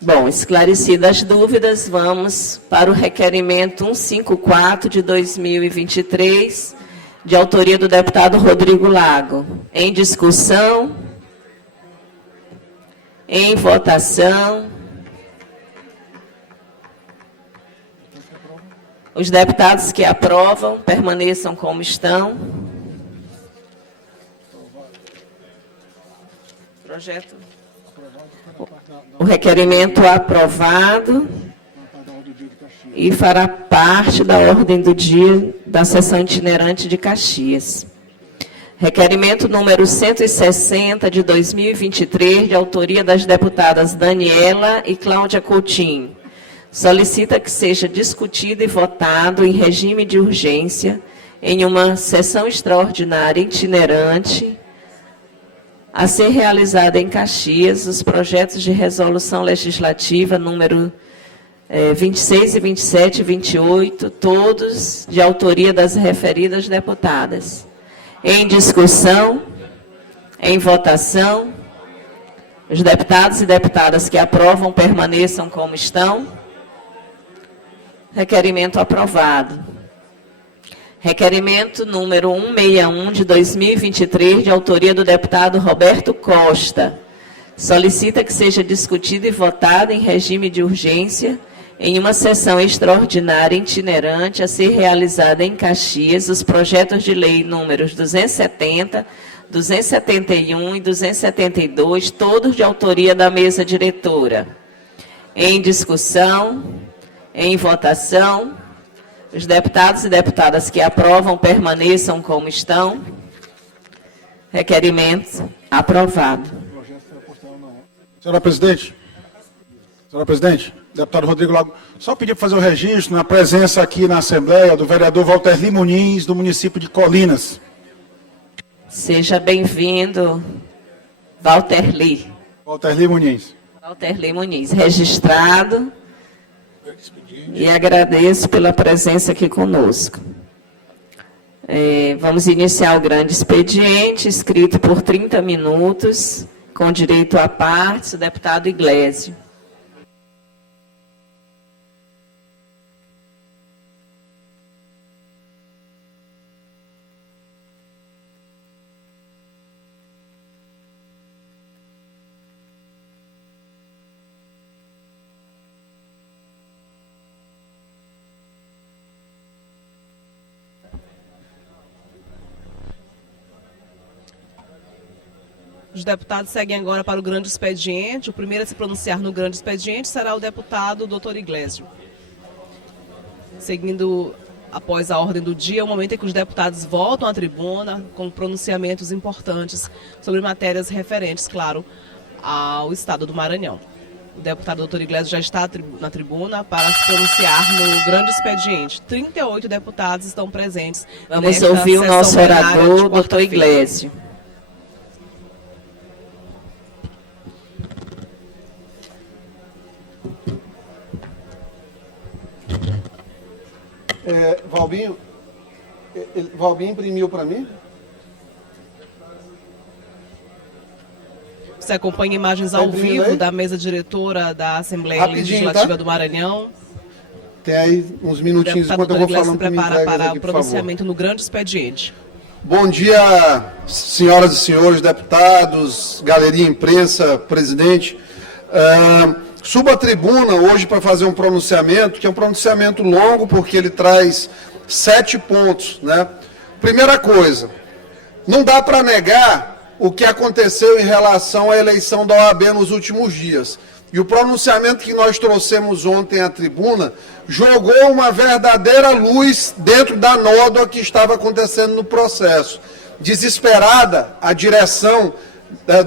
Bom, esclarecidas as dúvidas, vamos para o requerimento 154 de 2023, de autoria do deputado Rodrigo Lago. Em discussão, em votação. Os deputados que aprovam permaneçam como estão. Projeto. O requerimento aprovado e fará parte da ordem do dia da sessão itinerante de Caxias. Requerimento número 160 de 2023, de autoria das deputadas Daniela e Cláudia Coutinho. Solicita que seja discutido e votado em regime de urgência em uma sessão extraordinária itinerante a ser realizada em Caxias os projetos de resolução legislativa número 26 e 27 e 28, todos de autoria das referidas deputadas. Em discussão, em votação, os deputados e deputadas que aprovam permaneçam como estão. Requerimento aprovado. Requerimento número 161 de 2023, de autoria do deputado Roberto Costa. Solicita que seja discutido e votado em regime de urgência em uma sessão extraordinária itinerante a ser realizada em Caxias os projetos de lei números 270, 271 e 272, todos de autoria da mesa diretora. Em discussão, em votação, os deputados e deputadas que aprovam permaneçam como estão. Requerimento aprovado. Senhora presidente, deputado Rodrigo Lago, só pedir para fazer o registro na presença aqui na Assembleia do vereador Walterli Muniz, do município de Colinas. Seja bem-vindo, Walterli. Walterli Muniz. Walterli Muniz, registrado. E agradeço pela presença aqui conosco. Vamos iniciar o grande expediente, escrito por 30 minutos, com direito à parte, o deputado Iglesio. Os deputados seguem agora para o grande expediente. O primeiro a se pronunciar no grande expediente será o deputado Dr. Iglesio. Seguindo após a ordem do dia, é o momento em que os deputados voltam à tribuna com pronunciamentos importantes sobre matérias referentes, claro, ao Estado do Maranhão. O deputado Dr. Iglesio já está na tribuna para se pronunciar no grande expediente. 38 deputados estão presentes. Vamos ouvir o nosso orador, Dr. Iglesio. Valbinho imprimiu para mim? Você acompanha imagens ao vivo aí da mesa diretora da Assembleia Legislativa do Maranhão. Tem aí uns minutinhos enquanto eu vou falando para prepara para o pronunciamento no grande expediente. Bom dia, senhoras e senhores deputados, galeria, imprensa, presidente. Subo à tribuna hoje para fazer um pronunciamento, que é um pronunciamento longo, porque ele traz 7 pontos, né? Primeira coisa, não dá para negar o que aconteceu em relação à eleição da OAB nos últimos dias. E o pronunciamento que nós trouxemos ontem à tribuna jogou uma verdadeira luz dentro da nódoa que estava acontecendo no processo. Desesperada, a direção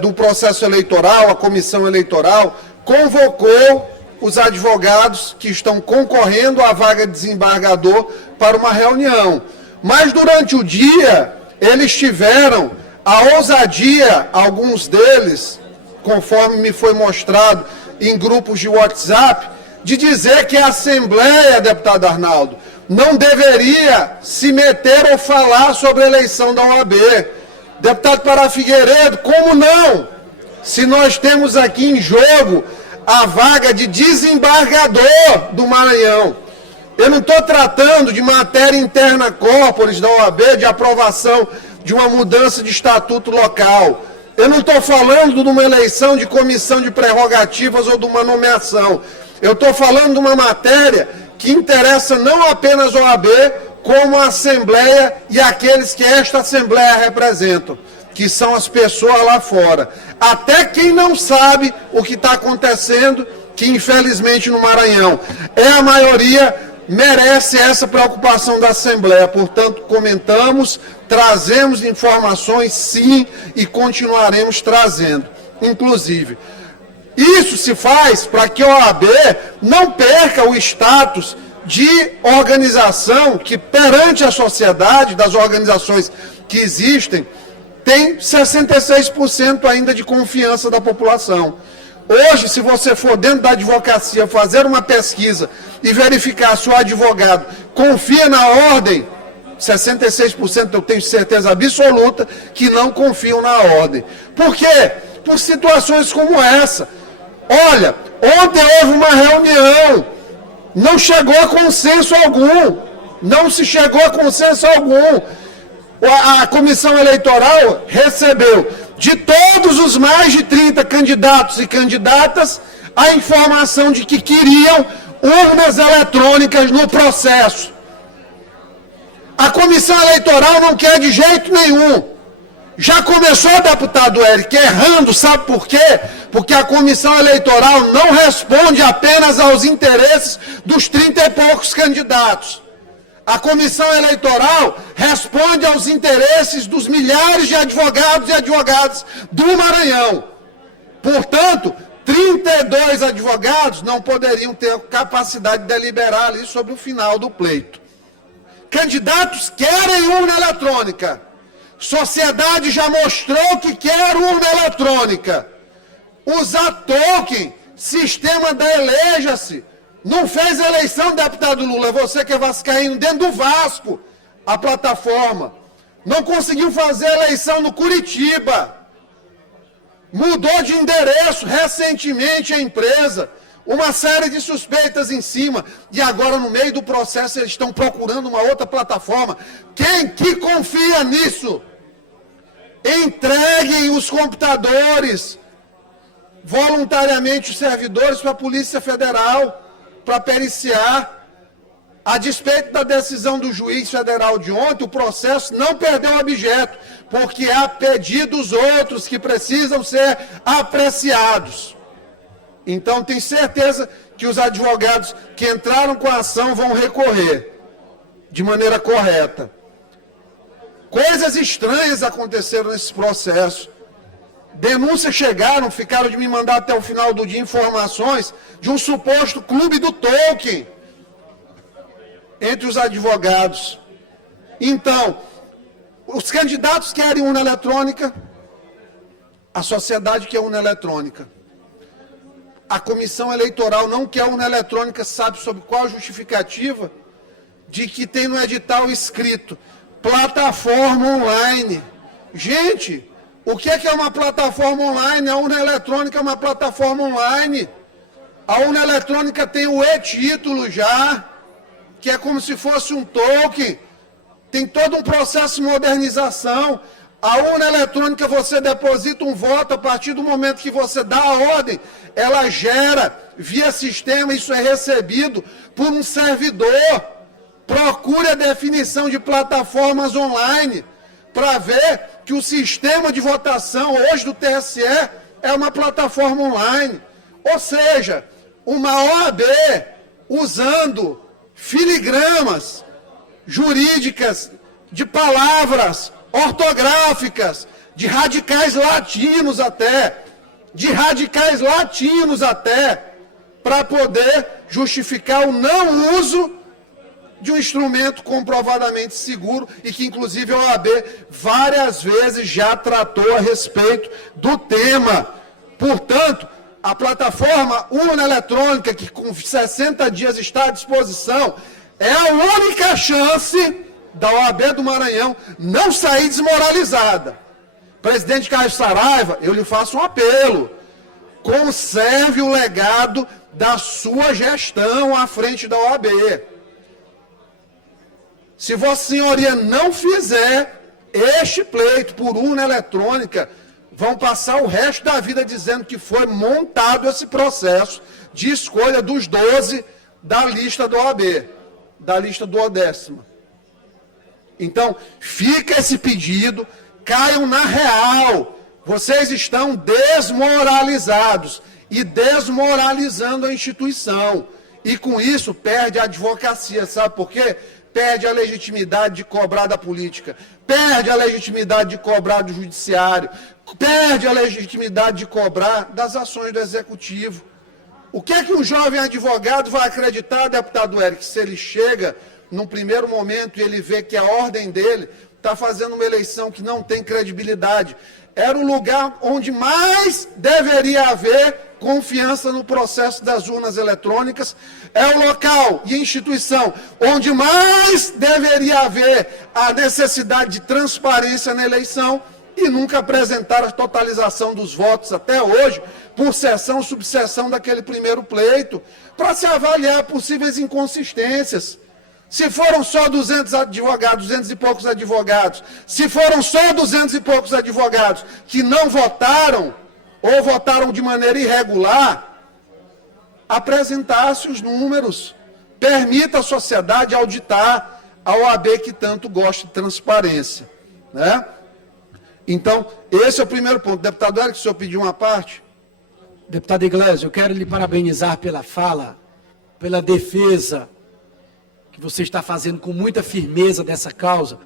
do processo eleitoral, a comissão eleitoral, convocou os advogados que estão concorrendo à vaga de desembargador para uma reunião. Mas durante o dia, eles tiveram a ousadia, alguns deles, conforme me foi mostrado em grupos de WhatsApp, de dizer que a Assembleia, deputado Arnaldo, não deveria se meter ou falar sobre a eleição da OAB. Deputado Pará Figueiredo, como não? Se nós temos aqui em jogo a vaga de desembargador do Maranhão. Eu não estou tratando de matéria interna corporis da OAB, de aprovação de uma mudança de estatuto local. Eu não estou falando de uma eleição de comissão de prerrogativas ou de uma nomeação. Eu estou falando de uma matéria que interessa não apenas a OAB, como a Assembleia e aqueles que esta Assembleia representam, que são as pessoas lá fora. Até quem não sabe o que está acontecendo, que infelizmente no Maranhão é a maioria, merece essa preocupação da Assembleia. Portanto, comentamos, trazemos informações sim e continuaremos trazendo. Inclusive, isso se faz para que a OAB não perca o status de organização que, perante a sociedade, das organizações que existem, tem 66% ainda de confiança da população. Hoje, se você for dentro da advocacia fazer uma pesquisa e verificar se o advogado confia na ordem, 66% eu tenho certeza absoluta que não confiam na ordem. Por quê? Por situações como essa. Olha, ontem houve uma reunião, não chegou a consenso algum, não se chegou a consenso algum. A comissão eleitoral recebeu de todos os mais de 30 candidatos e candidatas a informação de que queriam urnas eletrônicas no processo. A comissão eleitoral não quer de jeito nenhum. Já começou, deputado Eric, errando, sabe por quê? Porque a comissão eleitoral não responde apenas aos interesses dos 30 e poucos candidatos. A comissão eleitoral responde aos interesses dos milhares de advogados e advogadas do Maranhão. Portanto, 32 advogados não poderiam ter capacidade de deliberar ali sobre o final do pleito. Candidatos querem urna eletrônica. Sociedade já mostrou que quer urna eletrônica. Usar token, sistema da Eleja-se. Não fez eleição, deputado Lula, você que é vascaíno, dentro do Vasco, a plataforma. Não conseguiu fazer eleição no Curitiba. Mudou de endereço recentemente a empresa. Uma série de suspeitas em cima. E agora, no meio do processo, eles estão procurando uma outra plataforma. Quem que confia nisso? Entreguem os computadores, voluntariamente os servidores, para a Polícia Federal, para periciar. A despeito da decisão do juiz federal de ontem, o processo não perdeu objeto, porque há pedidos outros que precisam ser apreciados. Então, tenho certeza que os advogados que entraram com a ação vão recorrer de maneira correta. Coisas estranhas aconteceram nesse processo. Denúncias chegaram, ficaram de me mandar até o final do dia informações de um suposto clube do Tolkien entre os advogados. Então, os candidatos querem urna eletrônica, a sociedade quer urna eletrônica. A comissão eleitoral não quer urna eletrônica, sabe sobre qual a justificativa? De que tem no edital escrito plataforma online. Gente, o que é uma plataforma online? A urna eletrônica é uma plataforma online. A urna eletrônica tem o e-título já, que é como se fosse um token. Tem todo um processo de modernização. A urna eletrônica, você deposita um voto, a partir do momento que você dá a ordem, ela gera via sistema, isso é recebido por um servidor. Procure a definição de plataformas online para ver que o sistema de votação hoje do TSE é uma plataforma online. Ou seja, uma OAB usando filigramas jurídicas de palavras ortográficas, de radicais latinos até, para poder justificar o não uso de um instrumento comprovadamente seguro e que, inclusive, a OAB várias vezes já tratou a respeito do tema. Portanto, a plataforma urna eletrônica, que com 60 dias está à disposição, é a única chance da OAB do Maranhão não sair desmoralizada. Presidente Carlos Saraiva, eu lhe faço um apelo. Conserve o legado da sua gestão à frente da OAB. Se Vossa Senhoria não fizer este pleito por urna eletrônica, vão passar o resto da vida dizendo que foi montado esse processo de escolha dos 12 da lista do OAB, da lista do 10ª. Então, fica esse pedido, caiam na real. Vocês estão desmoralizados e desmoralizando a instituição. E com isso perde a advocacia, sabe por quê? Perde a legitimidade de cobrar da política, perde a legitimidade de cobrar do judiciário, perde a legitimidade de cobrar das ações do executivo. O que é que um jovem advogado vai acreditar, deputado Eric, se ele chega num primeiro momento e ele vê que a ordem dele está fazendo uma eleição que não tem credibilidade? Era o lugar onde mais deveria haver confiança no processo das urnas eletrônicas, é o local e instituição onde mais deveria haver a necessidade de transparência na eleição e nunca apresentar a totalização dos votos até hoje, por seção, subseção daquele primeiro pleito, para se avaliar possíveis inconsistências. Se foram só 200 advogados, 200 e poucos advogados, se foram só 200 e poucos advogados que não votaram, ou votaram de maneira irregular, apresentasse os números, permita a sociedade auditar a OAB que tanto gosta de transparência, né? Então, esse é o primeiro ponto. Deputado Eric, o senhor pediu uma parte? Deputado Iglesias, eu quero lhe parabenizar pela fala, pela defesa que você está fazendo com muita firmeza dessa causa.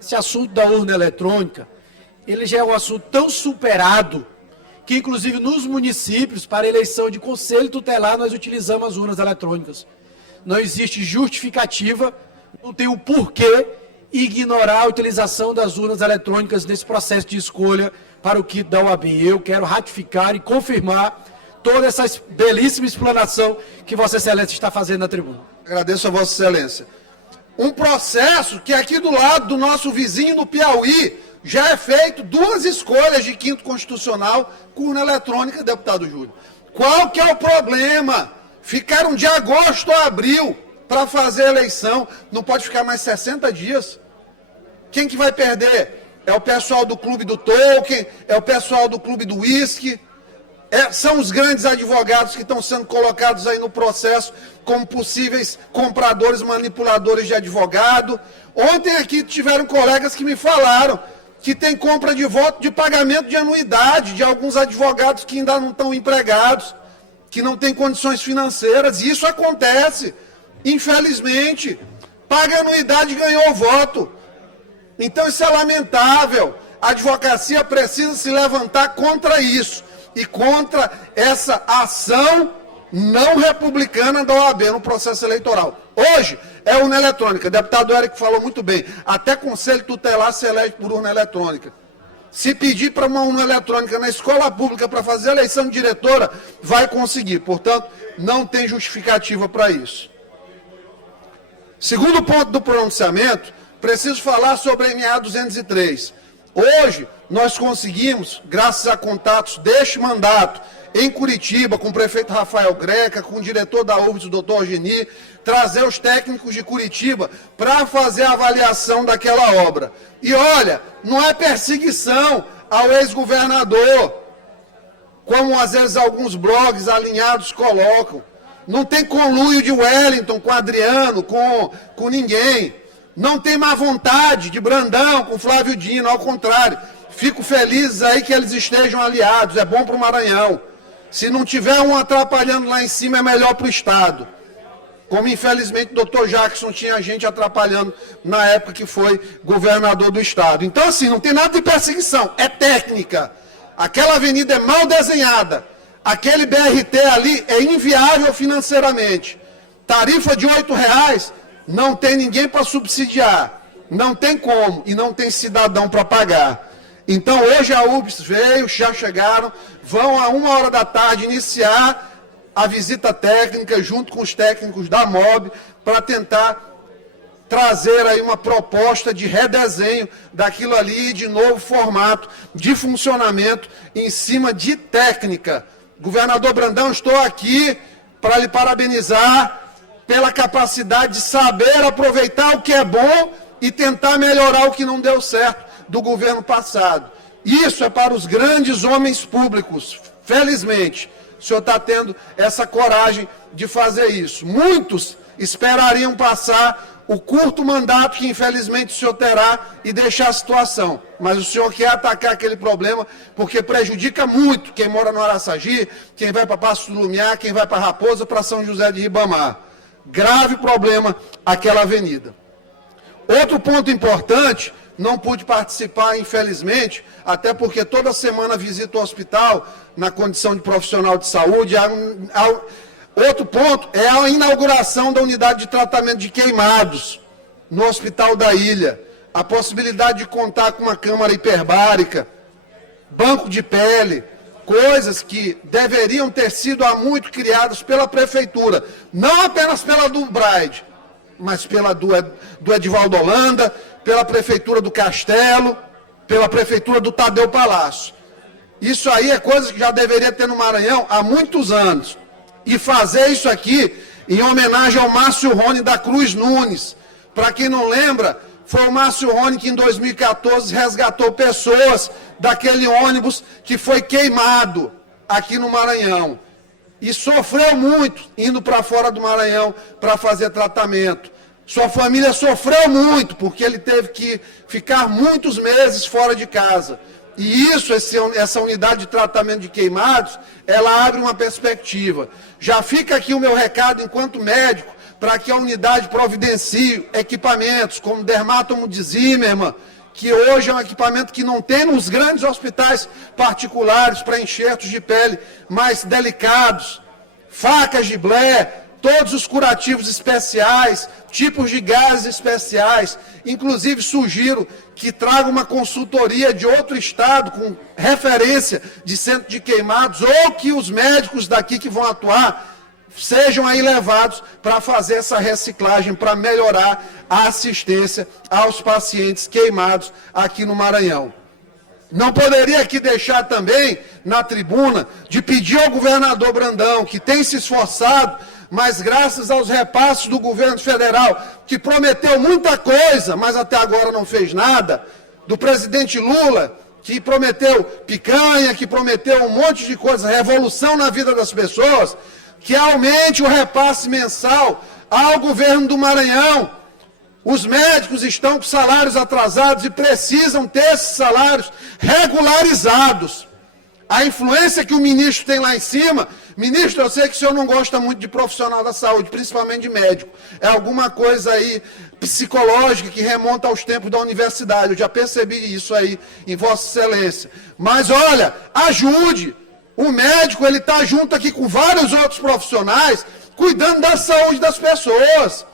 Esse assunto da urna eletrônica, ele já é um assunto tão superado que, inclusive, nos municípios, para eleição de conselho tutelar, nós utilizamos as urnas eletrônicas. Não existe justificativa, não tem o porquê ignorar a utilização das urnas eletrônicas nesse processo de escolha para o kit da OAB. Eu quero ratificar e confirmar toda essa belíssima explanação que Vossa Excelência está fazendo na tribuna. Agradeço a Vossa Excelência. Um processo que aqui do lado do nosso vizinho no Piauí já é feito 2 escolhas de quinto constitucional com urna eletrônica, deputado Júlio. Qual que é o problema? Ficaram de agosto a abril para fazer a eleição, não pode ficar mais 60 dias. Quem que vai perder? É o pessoal do clube do Tolkien, é o pessoal do clube do whisky, são os grandes advogados que estão sendo colocados aí no processo como possíveis compradores, manipuladores de advogado. Ontem aqui tiveram colegas que me falaram que tem compra de voto de pagamento de anuidade de alguns advogados que ainda não estão empregados, que não têm condições financeiras, e isso acontece, infelizmente. Paga anuidade e ganhou o voto. Então isso é lamentável. A advocacia precisa se levantar contra isso e contra essa ação não republicana da OAB no processo eleitoral. Hoje é urna eletrônica. O deputado Eric falou muito bem. Até conselho tutelar se elege por urna eletrônica. Se pedir para uma urna eletrônica na escola pública para fazer a eleição de diretora, vai conseguir. Portanto, não tem justificativa para isso. Segundo ponto do pronunciamento, preciso falar sobre a MA 203. Hoje, nós conseguimos, graças a contatos deste mandato, em Curitiba, com o prefeito Rafael Greca, com o diretor da UFRGS, o doutor Geni, trazer os técnicos de Curitiba para fazer a avaliação daquela obra. E olha, não é perseguição ao ex-governador, como às vezes alguns blogs alinhados colocam. Não tem conluio de Wellington com Adriano, com ninguém. Não tem má vontade de Brandão com Flávio Dino, ao contrário. Fico feliz aí que eles estejam aliados, é bom para o Maranhão. Se não tiver um atrapalhando lá em cima, é melhor para o Estado. Como, infelizmente, o doutor Jackson tinha gente atrapalhando na época que foi governador do Estado. Então, assim, não tem nada de perseguição, é técnica. Aquela avenida é mal desenhada. Aquele BRT ali é inviável financeiramente. Tarifa de R$ 8,00, não tem ninguém para subsidiar. Não tem como, e não tem cidadão para pagar. Então, hoje a UBS veio, já chegaram, vão a 1h da tarde iniciar a visita técnica, junto com os técnicos da MOB, para tentar trazer aí uma proposta de redesenho daquilo ali, de novo formato, de funcionamento, em cima de técnica. Governador Brandão, estou aqui para lhe parabenizar pela capacidade de saber aproveitar o que é bom e tentar melhorar o que não deu certo do governo passado. Isso é para os grandes homens públicos. Felizmente, o senhor está tendo essa coragem de fazer isso. Muitos esperariam passar o curto mandato que, infelizmente, o senhor terá e deixar a situação. Mas o senhor quer atacar aquele problema porque prejudica muito quem mora no Araçagi, quem vai para Passo do Lumiar, quem vai para Raposa, para São José de Ribamar. Grave problema aquela avenida. Outro ponto importante, não pude participar, infelizmente, até porque toda semana visito o hospital na condição de profissional de saúde. Outro ponto é a inauguração da unidade de tratamento de queimados no Hospital da Ilha. A possibilidade de contar com uma câmara hiperbárica, banco de pele, coisas que deveriam ter sido há muito criadas pela Prefeitura, não apenas pela do Braide, mas pela do Edivaldo Holanda, pela Prefeitura do Castelo, pela Prefeitura do Tadeu Palácio. Isso aí é coisa que já deveria ter no Maranhão há muitos anos. E fazer isso aqui em homenagem ao Márcio Rony da Cruz Nunes. Para quem não lembra, foi o Márcio Rony que em 2014 resgatou pessoas daquele ônibus que foi queimado aqui no Maranhão. E sofreu muito indo para fora do Maranhão para fazer tratamento. Sua família sofreu muito porque ele teve que ficar muitos meses fora de casa. E isso, essa unidade de tratamento de queimados, ela abre uma perspectiva. Já fica aqui o meu recado enquanto médico, para que a unidade providencie equipamentos como dermátomo de Zimmermann, que hoje é um equipamento que não tem nos grandes hospitais particulares para enxertos de pele mais delicados, facas de Blair, todos os curativos especiais, tipos de gases especiais. Inclusive, sugiro que traga uma consultoria de outro estado com referência de centro de queimados, ou que os médicos daqui que vão atuar sejam aí levados para fazer essa reciclagem, para melhorar a assistência aos pacientes queimados aqui no Maranhão. Não poderia aqui deixar também, na tribuna, de pedir ao governador Brandão, que tem se esforçado, mas graças aos repasses do governo federal, que prometeu muita coisa, mas até agora não fez nada, do presidente Lula, que prometeu picanha, que prometeu um monte de coisa, revolução na vida das pessoas, que aumente o repasse mensal ao governo do Maranhão. Os médicos estão com salários atrasados e precisam ter esses salários regularizados. A influência que o ministro tem lá em cima, ministro, eu sei que o senhor não gosta muito de profissional da saúde, principalmente de médico. É alguma coisa aí psicológica que remonta aos tempos da universidade. Eu já percebi isso aí em Vossa Excelência. Mas olha, ajude. O médico, ele está junto aqui com vários outros profissionais, cuidando da saúde das pessoas.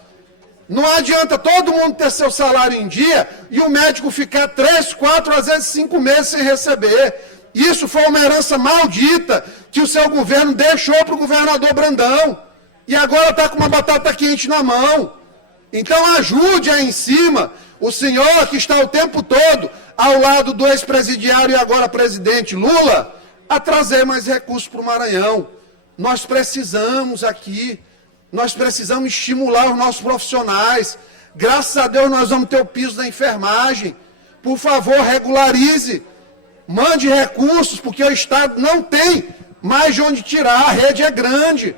Não adianta todo mundo ter seu salário em dia e o médico ficar 3, 4, às vezes 5 meses sem receber. Isso foi uma herança maldita que o seu governo deixou para o governador Brandão. E agora está com uma batata quente na mão. Então ajude aí em cima o senhor que está o tempo todo ao lado do ex-presidiário e agora presidente Lula, a trazer mais recursos para o Maranhão. Nós precisamos aqui, nós precisamos estimular os nossos profissionais. Graças a Deus nós vamos ter o piso da enfermagem. Por favor, regularize, mande recursos, porque o Estado não tem mais de onde tirar, a rede é grande.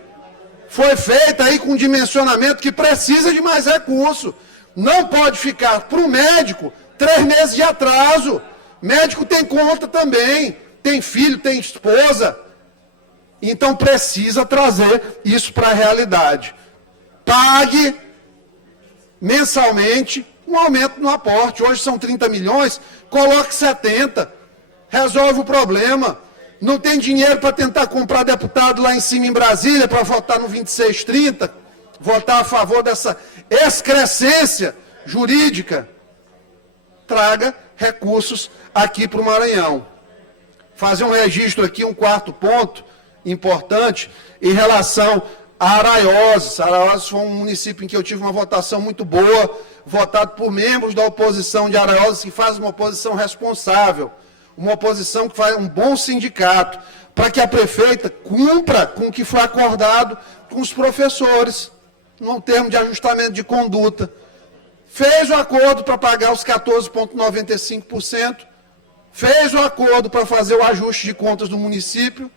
Foi feita aí com um dimensionamento que precisa de mais recurso. Não pode ficar para o médico 3 meses de atraso. Médico tem conta também. Tem filho, tem esposa. Então precisa trazer isso para a realidade. Pague mensalmente um aumento no aporte. Hoje são 30 milhões, coloque 70. Resolve o problema. Não tem dinheiro para tentar comprar deputado lá em cima em Brasília para votar no 2630, votar a favor dessa excrescência jurídica. Traga recursos aqui para o Maranhão. Fazer um registro aqui, um quarto ponto importante, em relação a Araioses. Araioses foi um município em que eu tive uma votação muito boa, votado por membros da oposição de Araioses, que faz uma oposição responsável, uma oposição que faz um bom sindicato, para que a prefeita cumpra com o que foi acordado com os professores, num termo de ajustamento de conduta. Fez o acordo para pagar os 14,95%, fez o acordo para fazer o ajuste de contas do município,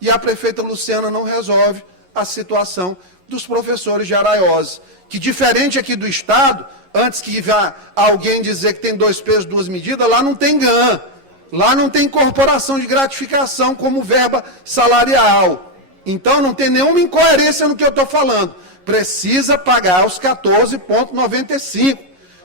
e a prefeita Luciana não resolve a situação dos professores de Araioses, que diferente aqui do Estado, antes que vá alguém dizer que tem 2 pesos, 2 medidas, lá não tem GAN, lá não tem incorporação de gratificação como verba salarial. Então não tem nenhuma incoerência no que eu estou falando. Precisa pagar os 14,95.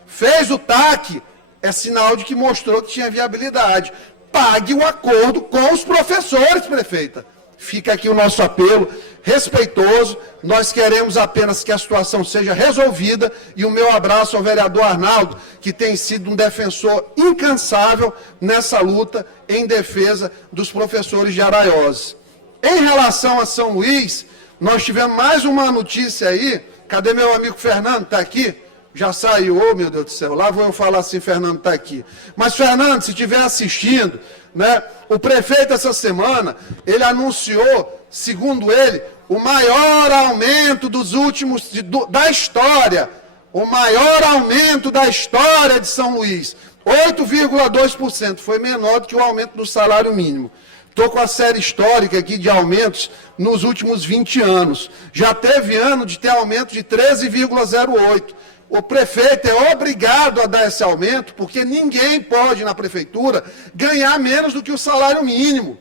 Fez o TAC, é sinal de que mostrou que tinha viabilidade. Pague o acordo com os professores, prefeita. Fica aqui o nosso apelo respeitoso. Nós queremos apenas que a situação seja resolvida, e o meu abraço ao vereador Arnaldo, que tem sido um defensor incansável nessa luta em defesa dos professores de Araioses. Em relação a São Luís, nós tivemos mais uma notícia aí. Cadê meu amigo Fernando? Está aqui? Já saiu, oh meu Deus do céu, lá vou eu falar assim, Fernando está aqui. Mas Fernando, se estiver assistindo, né, o prefeito essa semana, ele anunciou, segundo ele, o maior aumento dos últimos, da história, o maior aumento da história de São Luís, 8,2%, foi menor do que o aumento do salário mínimo. Estou com a série histórica aqui de aumentos nos últimos 20 anos. Já teve ano de ter aumento de 13,08%. O prefeito é obrigado a dar esse aumento, porque ninguém pode, na prefeitura, ganhar menos do que o salário mínimo.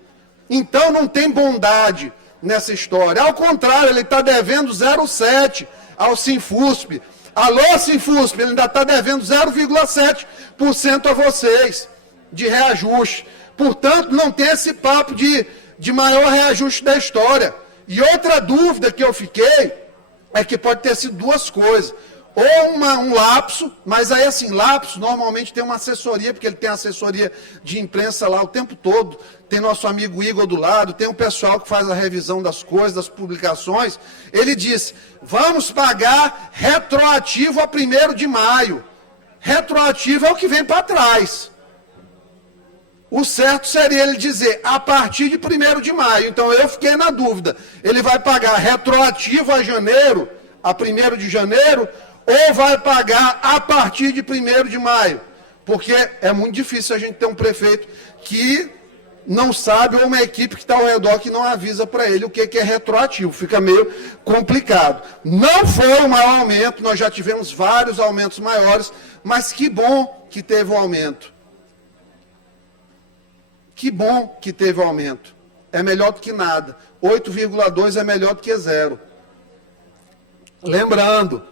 Então, não tem bondade nessa história. Ao contrário, ele está devendo 0,7% ao Sinfusp. Alô, Sinfusp, ele ainda está devendo 0,7% a vocês, de reajuste. Portanto, não tem esse papo de maior reajuste da história. E outra dúvida que eu fiquei é que pode ter sido duas coisas. Ou um lapso, mas aí assim, lapso normalmente tem uma assessoria, porque ele tem assessoria de imprensa lá o tempo todo, tem nosso amigo Igor do lado, tem um pessoal que faz a revisão das coisas, das publicações. Ele disse, vamos pagar retroativo a 1º de maio. Retroativo é o que vem para trás. O certo seria ele dizer, a partir de 1º de maio. Então eu fiquei na dúvida, ele vai pagar retroativo a janeiro, a 1º de janeiro, ou vai pagar a partir de 1º de maio? Porque é muito difícil a gente ter um prefeito que não sabe, ou uma equipe que está ao redor que não avisa para ele o que é retroativo. Fica meio complicado. Não foi o maior aumento, nós já tivemos vários aumentos maiores, mas que bom que teve o aumento. Que bom que teve o aumento. É melhor do que nada. 8,2 é melhor do que 0. Lembrando,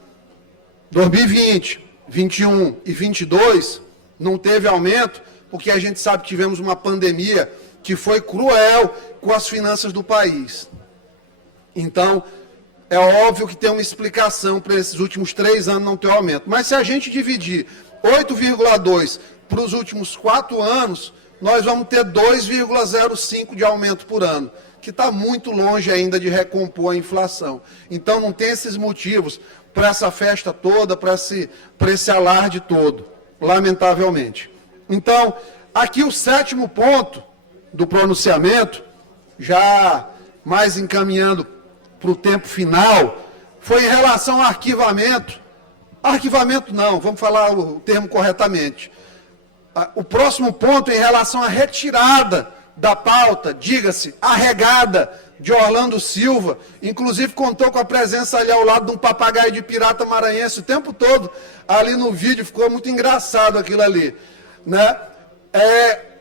2020, 21 e 22 não teve aumento, porque a gente sabe que tivemos uma pandemia que foi cruel com as finanças do país. Então, é óbvio que tem uma explicação para esses últimos 3 anos não ter aumento. Mas se a gente dividir 8,2 para os últimos 4 anos, nós vamos ter 2,05 de aumento por ano, que está muito longe ainda de recompor a inflação. Então, não tem esses motivos para essa festa toda, para esse alarde todo, lamentavelmente. Então, aqui o 7º ponto do pronunciamento, já mais encaminhando para o tempo final, foi em relação ao arquivamento. Arquivamento não, vamos falar o termo corretamente. O próximo ponto é em relação à retirada da pauta, diga-se, arregada, de Orlando Silva, inclusive contou com a presença ali ao lado de um papagaio de pirata maranhense o tempo todo, ali no vídeo, ficou muito engraçado aquilo ali, né?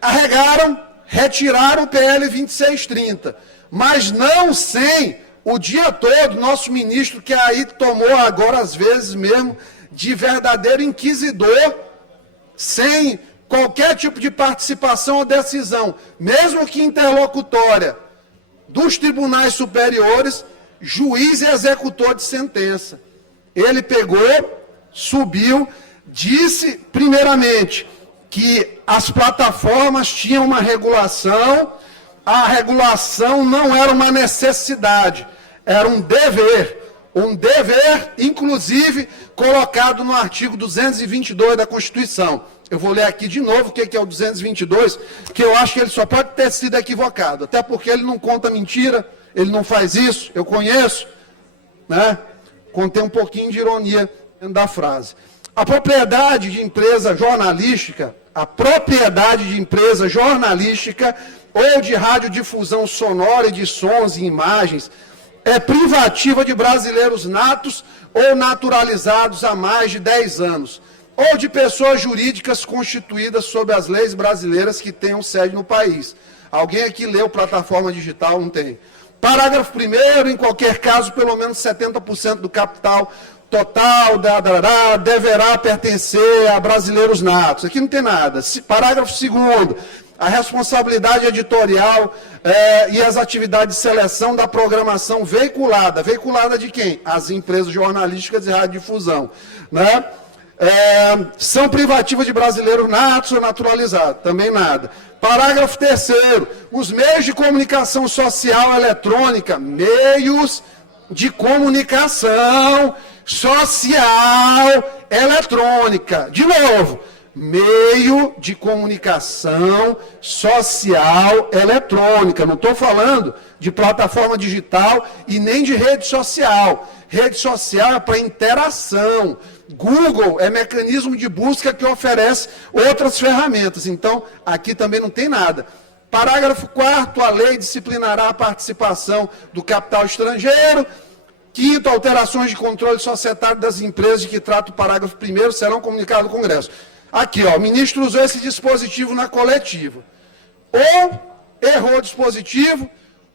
Arregaram retirar o PL 2630, mas não sem o dia todo nosso ministro, que aí tomou agora às vezes mesmo de verdadeiro inquisidor, sem qualquer tipo de participação ou decisão, mesmo que interlocutória, dos tribunais superiores, juiz e executor de sentença. Ele pegou, subiu, disse, primeiramente, que as plataformas tinham uma regulação, a regulação não era uma necessidade, era um dever, inclusive, colocado no artigo 222 da Constituição. Eu vou ler aqui de novo o que é o 222, que eu acho que ele só pode ter sido equivocado, até porque ele não conta mentira, ele não faz isso, eu conheço, né? Contei um pouquinho de ironia dentro da frase. A propriedade de empresa jornalística, ou de radiodifusão sonora e de sons e imagens é privativa de brasileiros natos ou naturalizados há mais de 10 anos, ou de pessoas jurídicas constituídas sob as leis brasileiras que tenham sede no país. Alguém aqui leu plataforma digital? Não tem. Parágrafo 1º, em qualquer caso, pelo menos 70% do capital total deverá pertencer a brasileiros natos. Aqui não tem nada. Parágrafo 2º, a responsabilidade editorial e as atividades de seleção da programação veiculada. Veiculada de quem? As empresas jornalísticas e radiodifusão. Né? São privativas de brasileiros natos ou naturalizados. Também nada. Parágrafo 3º, os meios de comunicação social eletrônica, meios de comunicação social eletrônica. De novo, meio de comunicação social eletrônica. Não estou falando de plataforma digital e nem de rede social. Rede social é para interação. Google é mecanismo de busca que oferece outras ferramentas. Então, aqui também não tem nada. Parágrafo 4º, a lei disciplinará a participação do capital estrangeiro. 5º, alterações de controle societário das empresas de que trata o parágrafo 1º serão comunicadas ao Congresso. Aqui, ó, o ministro usou esse dispositivo na coletiva. Ou errou o dispositivo,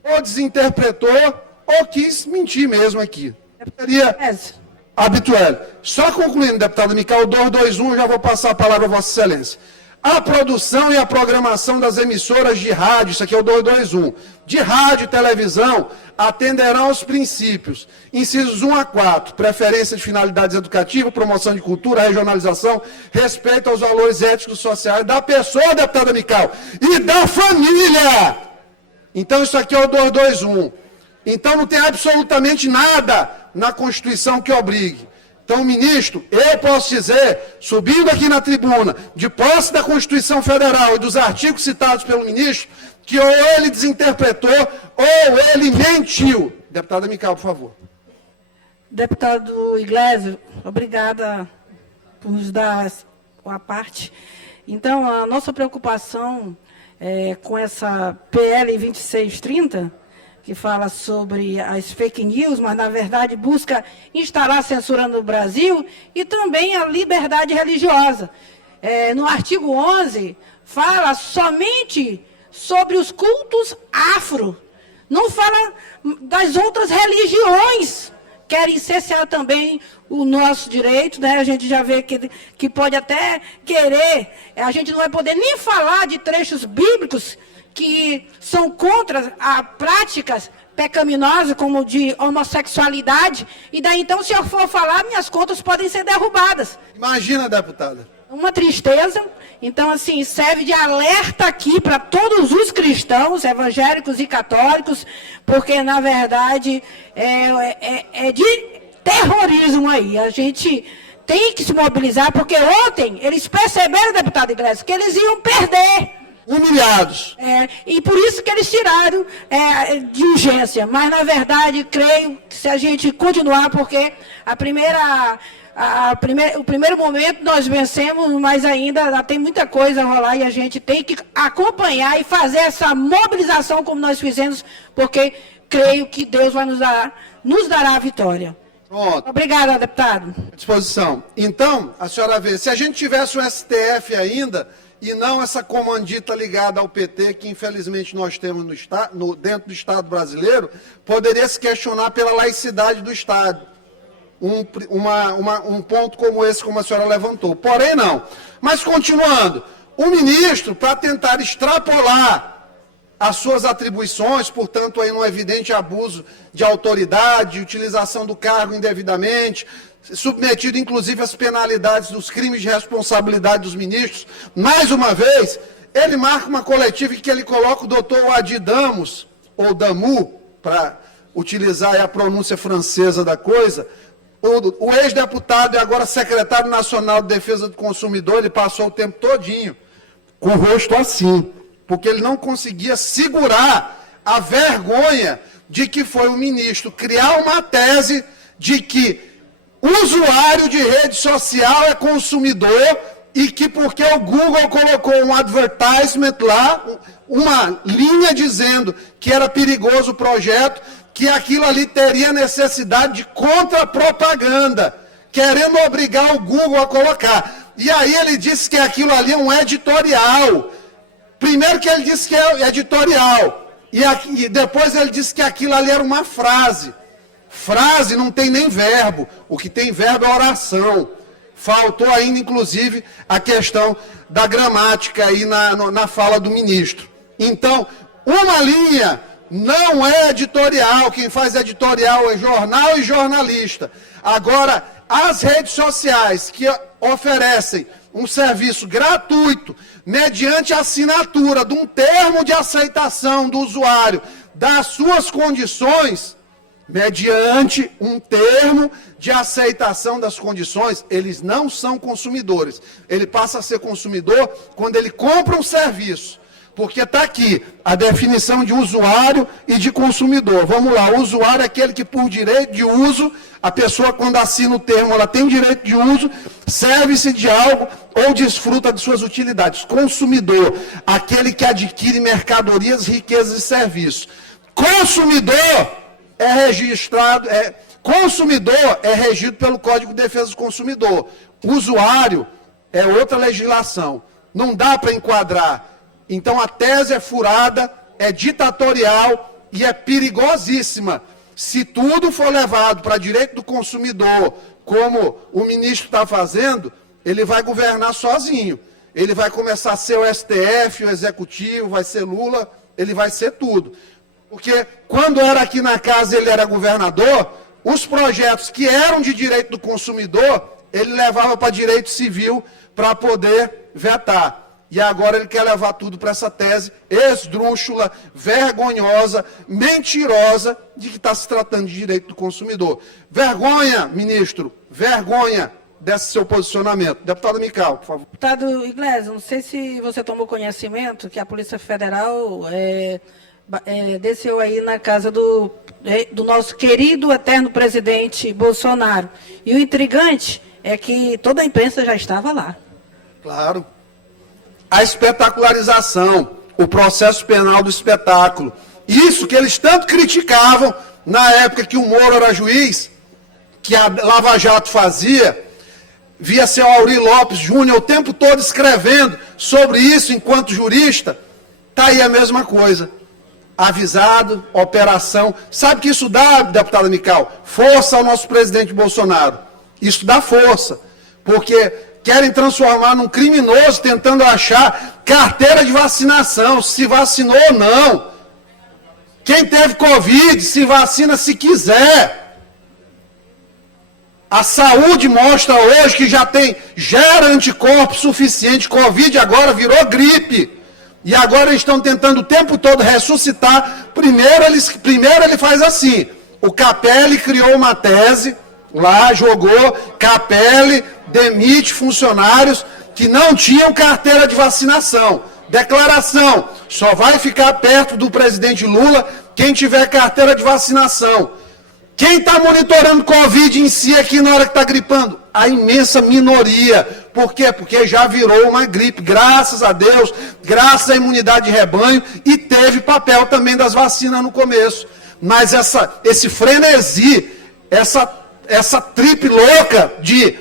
ou desinterpretou, ou quis mentir mesmo aqui. Seria habitual. Só concluindo, deputado Mical, 221, já vou passar a palavra a Vossa Excelência. A produção e a programação das emissoras de rádio, isso aqui é o 221, de rádio e televisão, atenderão aos princípios, incisos 1 a 4, preferência de finalidades educativas, promoção de cultura, regionalização, respeito aos valores éticos e sociais da pessoa, deputada Mical, e da família. Então, isso aqui é o 221. Então, não tem absolutamente nada na Constituição que obrigue. Então, ministro, eu posso dizer, subindo aqui na tribuna, de posse da Constituição Federal e dos artigos citados pelo ministro, que ou ele desinterpretou ou ele mentiu. Deputada Mical, por favor. Deputado Iglesias, obrigada por nos dar a parte. Então, a nossa preocupação com essa PL 2630, que fala sobre as fake news, mas, na verdade, busca instalar a censura no Brasil e também a liberdade religiosa. No artigo 11, fala somente sobre os cultos afro. Não fala das outras religiões. Querem cercear também o nosso direito, né? A gente já vê que pode até querer, a gente não vai poder nem falar de trechos bíblicos que são contra a práticas pecaminosas, como de homossexualidade, e daí então, se eu for falar, minhas contas podem ser derrubadas. Imagina, deputada. Uma tristeza. Então, assim, serve de alerta aqui para todos os cristãos, evangélicos e católicos, porque, na verdade, é de terrorismo aí. A gente tem que se mobilizar, porque ontem eles perceberam, deputado Iglesias, que eles iam perder. Humilhados. E por isso que eles tiraram de urgência. Mas, na verdade, creio que se a gente continuar, porque o primeiro momento nós vencemos, mas ainda tem muita coisa a rolar e a gente tem que acompanhar e fazer essa mobilização como nós fizemos, porque creio que Deus vai nos dará a vitória. Pronto. Obrigada, deputado. À disposição. Então, a senhora vê, se a gente tivesse um STF ainda, e não essa comandita ligada ao PT que, infelizmente, nós temos dentro do Estado brasileiro, poderia se questionar pela laicidade do Estado. Um ponto como esse, como a senhora levantou. Porém, não. Mas, continuando, o ministro, para tentar extrapolar as suas atribuições, portanto, aí um evidente abuso de autoridade, utilização do cargo indevidamente, submetido, inclusive, às penalidades dos crimes de responsabilidade dos ministros, mais uma vez, ele marca uma coletiva em que ele coloca o doutor Wadi Damos, ou Damu, para utilizar a pronúncia francesa da coisa, o ex-deputado e agora secretário nacional de defesa do consumidor, ele passou o tempo todinho com o rosto assim, porque ele não conseguia segurar a vergonha de que foi o ministro criar uma tese de que usuário de rede social é consumidor e que porque o Google colocou um advertisement lá, uma linha dizendo que era perigoso o projeto, que aquilo ali teria necessidade de contra-propaganda, querendo obrigar o Google a colocar. E aí ele disse que aquilo ali é um editorial. Primeiro que ele disse que é editorial, e depois ele disse que aquilo ali era uma frase. Frase não tem nem verbo, o que tem verbo é oração. Faltou ainda, inclusive, a questão da gramática aí na fala do ministro. Então, uma linha não é editorial, quem faz editorial é jornal e jornalista. Agora, as redes sociais que oferecem um serviço gratuito, mediante assinatura de um termo de aceitação do usuário das suas condições, mediante um termo de aceitação das condições, eles não são consumidores. Ele passa a ser consumidor quando ele compra um serviço. Porque está aqui a definição de usuário e de consumidor. Vamos lá, o usuário é aquele que por direito de uso, a pessoa quando assina o termo, ela tem direito de uso, serve-se de algo ou desfruta de suas utilidades. Consumidor, aquele que adquire mercadorias, riquezas e serviços. Consumidor é registrado, consumidor é regido pelo Código de Defesa do Consumidor. Usuário é outra legislação. Não dá para enquadrar. Então a tese é furada, é ditatorial e é perigosíssima. Se tudo for levado para direito do consumidor, como o ministro está fazendo, ele vai governar sozinho. Ele vai começar a ser o STF, o Executivo, vai ser Lula, ele vai ser tudo. Porque quando era aqui na casa ele era governador, os projetos que eram de direito do consumidor, ele levava para direito civil para poder vetar. E agora ele quer levar tudo para essa tese esdrúxula, vergonhosa, mentirosa, de que está se tratando de direito do consumidor. Vergonha, ministro, vergonha desse seu posicionamento. Deputada Mical, por favor. Deputado Iglesias, não sei se você tomou conhecimento que a Polícia Federal desceu aí na casa do nosso querido eterno presidente Bolsonaro. E o intrigante é que toda a imprensa já estava lá. Claro. A espetacularização, o processo penal do espetáculo. Isso que eles tanto criticavam na época que o Moro era juiz, que a Lava Jato fazia, via seu Auri Lopes Júnior o tempo todo escrevendo sobre isso enquanto jurista, está aí a mesma coisa. Avisado, operação. Sabe o que isso dá, deputada Mical? Força ao nosso presidente Bolsonaro. Isso dá força, porque querem transformar num criminoso tentando achar carteira de vacinação, se vacinou ou não. Quem teve Covid, se vacina se quiser. A saúde mostra hoje que gera anticorpos suficiente. Covid agora virou gripe. E agora eles estão tentando o tempo todo ressuscitar. Primeiro ele faz assim. O Capelli criou uma tese, lá jogou, Capelli demite funcionários que não tinham carteira de vacinação. Declaração, só vai ficar perto do presidente Lula quem tiver carteira de vacinação. Quem está monitorando Covid em si aqui na hora que está gripando? A imensa minoria. Por quê? Porque já virou uma gripe, graças a Deus, graças à imunidade de rebanho, e teve papel também das vacinas no começo. Mas esse frenesi, essa tripe louca de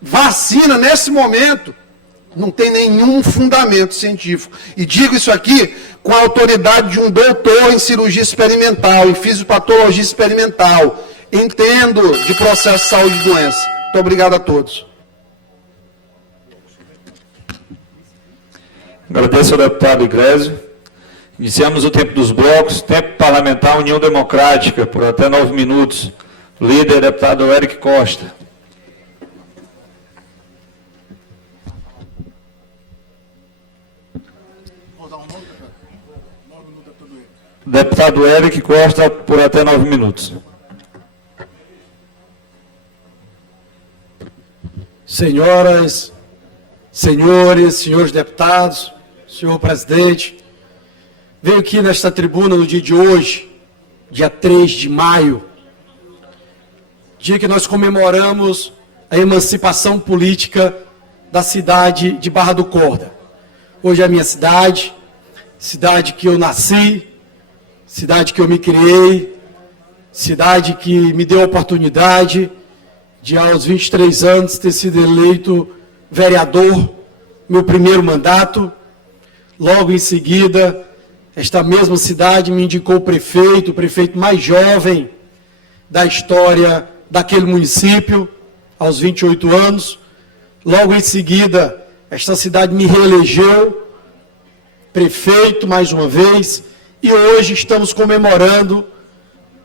vacina nesse momento, Não tem nenhum fundamento científico. E digo isso aqui com a autoridade de um doutor em cirurgia experimental, em fisiopatologia experimental. Entendo de processo de saúde e doença. Muito obrigado a todos. Agradeço ao deputado Iglesias. Iniciamos o tempo dos blocos. Tempo parlamentar União Democrática, por até 9 minutos. Líder, deputado Eric Costa. Deputado Eric Costa, por até 9 minutos. Senhoras, senhores deputados, senhor presidente, venho aqui nesta tribuna no dia de hoje, dia 3 de maio, dia que nós comemoramos a emancipação política da cidade de Barra do Corda. Hoje é a minha cidade, cidade que eu nasci, cidade que eu me criei, cidade que me deu a oportunidade de, aos 23 anos, ter sido eleito vereador, meu primeiro mandato. Logo em seguida, esta mesma cidade me indicou o prefeito mais jovem da história daquele município, aos 28 anos. Logo em seguida, esta cidade me reelegeu prefeito mais uma vez, e hoje estamos comemorando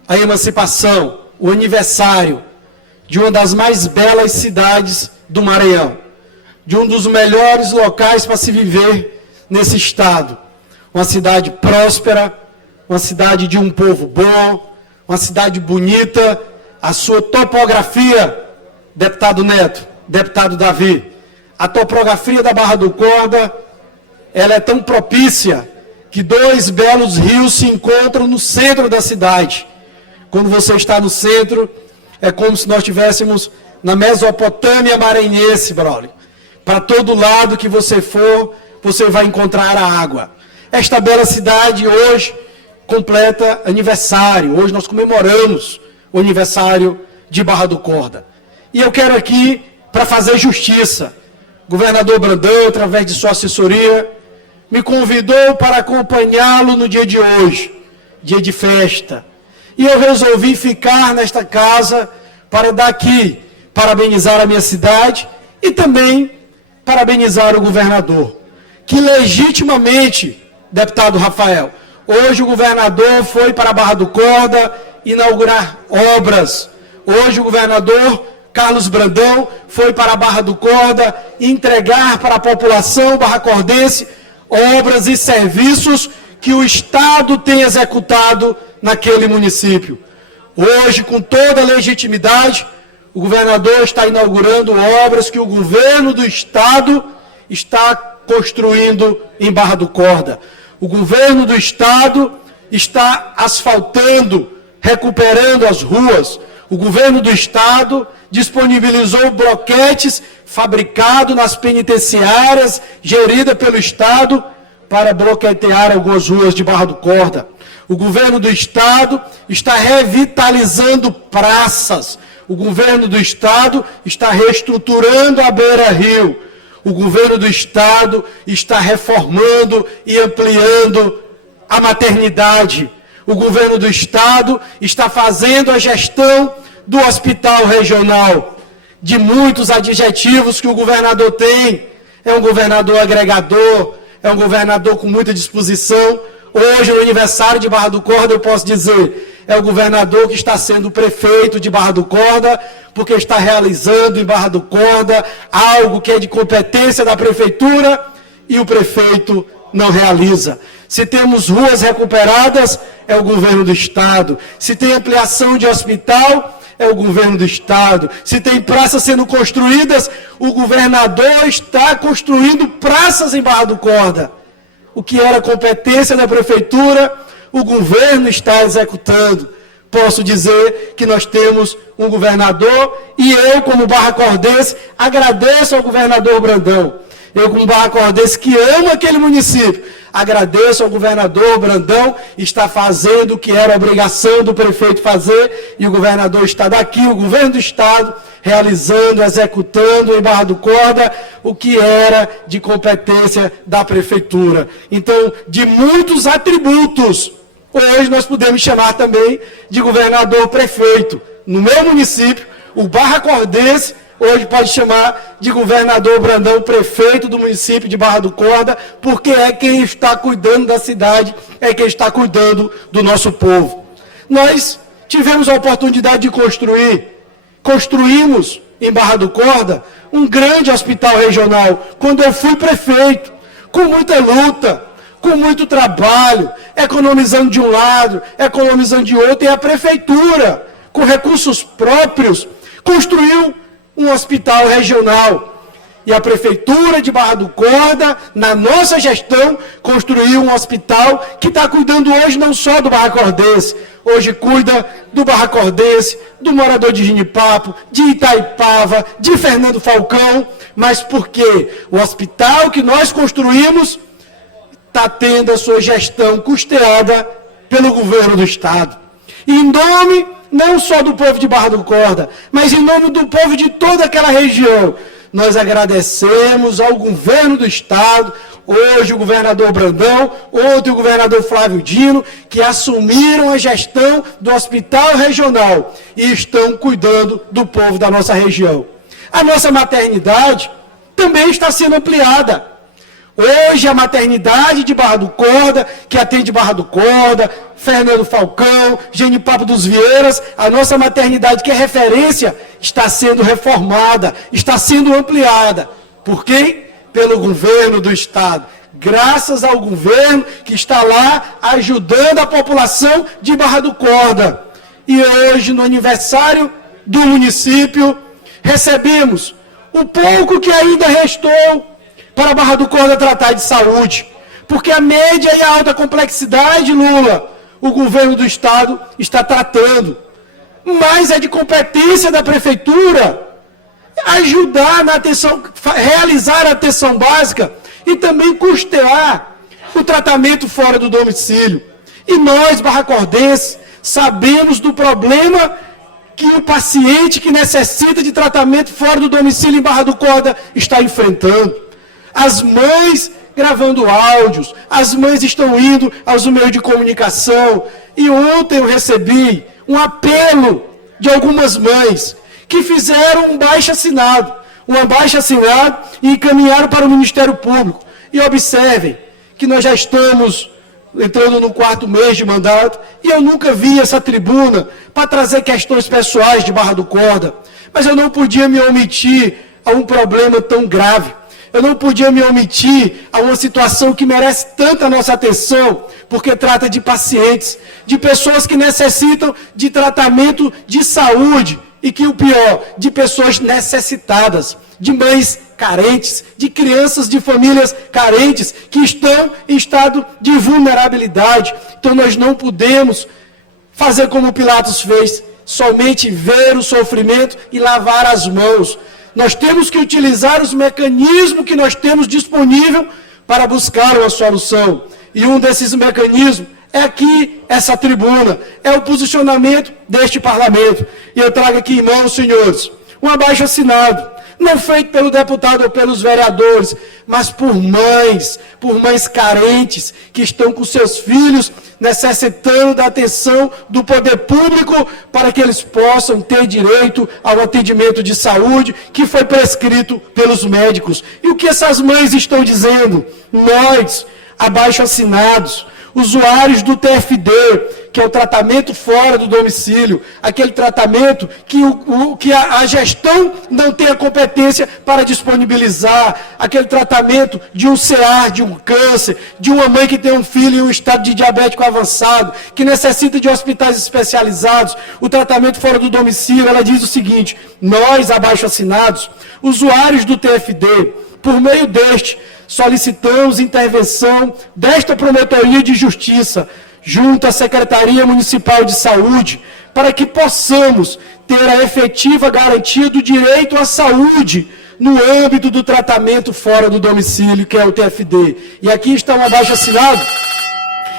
a emancipação, o aniversário de uma das mais belas cidades do Maranhão, de um dos melhores locais para se viver nesse estado. Uma cidade próspera, uma cidade de um povo bom, uma cidade bonita. A sua topografia, deputado Neto, deputado Davi, a topografia da Barra do Corda, ela é tão propícia que 2 belos rios se encontram no centro da cidade. Quando você está no centro, é como se nós estivéssemos na Mesopotâmia maranhense, brother. Para todo lado que você for, você vai encontrar a água. Esta bela cidade hoje completa aniversário. Hoje nós comemoramos o aniversário de Barra do Corda. E eu quero aqui, para fazer justiça, o governador Brandão, através de sua assessoria, me convidou para acompanhá-lo no dia de hoje, dia de festa. E eu resolvi ficar nesta casa para daqui parabenizar a minha cidade e também parabenizar o governador, que legitimamente, deputado Rafael, hoje o governador foi para a Barra do Corda inaugurar obras. Hoje o governador Carlos Brandão foi para a Barra do Corda entregar para a população barracordense obras e serviços que o Estado tem executado naquele município. Hoje, com toda a legitimidade, o governador está inaugurando obras que o governo do Estado está construindo em Barra do Corda. O governo do Estado está asfaltando, recuperando as ruas. O governo do Estado disponibilizou bloquetes fabricados nas penitenciárias, gerida pelo Estado, para bloquetear algumas ruas de Barra do Corda. O governo do Estado está revitalizando praças. O governo do Estado está reestruturando a Beira-Rio. O governo do Estado está reformando e ampliando a maternidade. O governo do Estado está fazendo a gestão do hospital regional. De muitos adjetivos que o governador tem, é um governador agregador, é um governador com muita disposição. Hoje, no aniversário de Barra do Corda, eu posso dizer, é o governador que está sendo prefeito de Barra do Corda, porque está realizando em Barra do Corda algo que é de competência da prefeitura e o prefeito não realiza. Se temos ruas recuperadas, é o governo do Estado. Se tem ampliação de hospital, é o governo do Estado. Se tem praças sendo construídas, o governador está construindo praças em Barra do Corda. O que era competência da prefeitura, o governo está executando. Posso dizer que nós temos um governador e eu, como barracordense, agradeço ao governador Brandão. Eu, como barracordense que amo aquele município, Agradeço ao governador Brandão, está fazendo o que era obrigação do prefeito fazer, e o governador está daqui, o governo do estado, realizando, executando em Barra do Corda o que era de competência da prefeitura. Então, de muitos atributos, hoje nós podemos chamar também de governador prefeito. No meu município, o Barra Cordense hoje pode chamar de governador Brandão prefeito do município de Barra do Corda, porque é quem está cuidando da cidade, é quem está cuidando do nosso povo. Nós tivemos a oportunidade de construímos em Barra do Corda um grande hospital regional, quando eu fui prefeito, com muita luta, com muito trabalho, economizando de um lado, economizando de outro, e a prefeitura, com recursos próprios, construiu um hospital regional. E a prefeitura de Barra do Corda, na nossa gestão, construiu um hospital que está cuidando hoje não só do Barra Cordense, hoje cuida do Barra Cordense, do morador de Genipapo, de Itaipava, de Fernando Falcão, mas porque o hospital que nós construímos está tendo a sua gestão custeada pelo governo do estado. E em nome não só do povo de Barra do Corda, mas em nome do povo de toda aquela região, nós agradecemos ao governo do estado, hoje o governador Brandão, ontem o governador Flávio Dino, que assumiram a gestão do hospital regional e estão cuidando do povo da nossa região. A nossa maternidade também está sendo ampliada. Hoje a maternidade de Barra do Corda, que atende Barra do Corda, Fernando Falcão, Genipapo dos Vieiras, a nossa maternidade que é referência, está sendo reformada, está sendo ampliada. Por quem? Pelo governo do estado. Graças ao governo que está lá ajudando a população de Barra do Corda. E hoje, no aniversário do município, recebemos o pouco que ainda restou para Barra do Corda tratar de saúde. Porque a média e a alta complexidade, Lula, o governo do estado está tratando. Mas é de competência da prefeitura ajudar na atenção, realizar a atenção básica e também custear o tratamento fora do domicílio. E nós, barracordenses, sabemos do problema que o paciente que necessita de tratamento fora do domicílio em Barra do Corda está enfrentando. As mães gravando áudios, as mães estão indo aos meios de comunicação. E ontem eu recebi um apelo de algumas mães que fizeram um abaixo-assinado e encaminharam para o Ministério Público. E observem que nós já estamos entrando no 4º mês de mandato e eu nunca vi essa tribuna para trazer questões pessoais de Barra do Corda. Mas eu não podia me omitir a um problema tão grave. Eu não podia me omitir a uma situação que merece tanta nossa atenção, porque trata de pacientes, de pessoas que necessitam de tratamento de saúde e que o pior, de pessoas necessitadas, de mães carentes, de crianças de famílias carentes que estão em estado de vulnerabilidade. Então nós não podemos fazer como Pilatos fez, somente ver o sofrimento e lavar as mãos. Nós temos que utilizar os mecanismos que nós temos disponível para buscar uma solução. E um desses mecanismos é aqui, essa tribuna, é o posicionamento deste parlamento. E eu trago aqui em mãos, senhores, um abaixo-assinado, não feito pelo deputado ou pelos vereadores, mas por mães carentes, que estão com seus filhos necessitando da atenção do poder público para que eles possam ter direito ao atendimento de saúde que foi prescrito pelos médicos. E o que essas mães estão dizendo? Nós, abaixo-assinados, usuários do TFD, que é o tratamento fora do domicílio, aquele tratamento que a gestão não tem a competência para disponibilizar, aquele tratamento de um CA, de um câncer, de uma mãe que tem um filho em um estado de diabético avançado, que necessita de hospitais especializados, o tratamento fora do domicílio. Ela diz o seguinte: nós, abaixo-assinados, usuários do TFD, por meio deste, solicitamos intervenção desta Promotoria de Justiça, junto à Secretaria Municipal de Saúde, para que possamos ter a efetiva garantia do direito à saúde no âmbito do tratamento fora do domicílio, que é o TFD. E aqui está um abaixo-assinado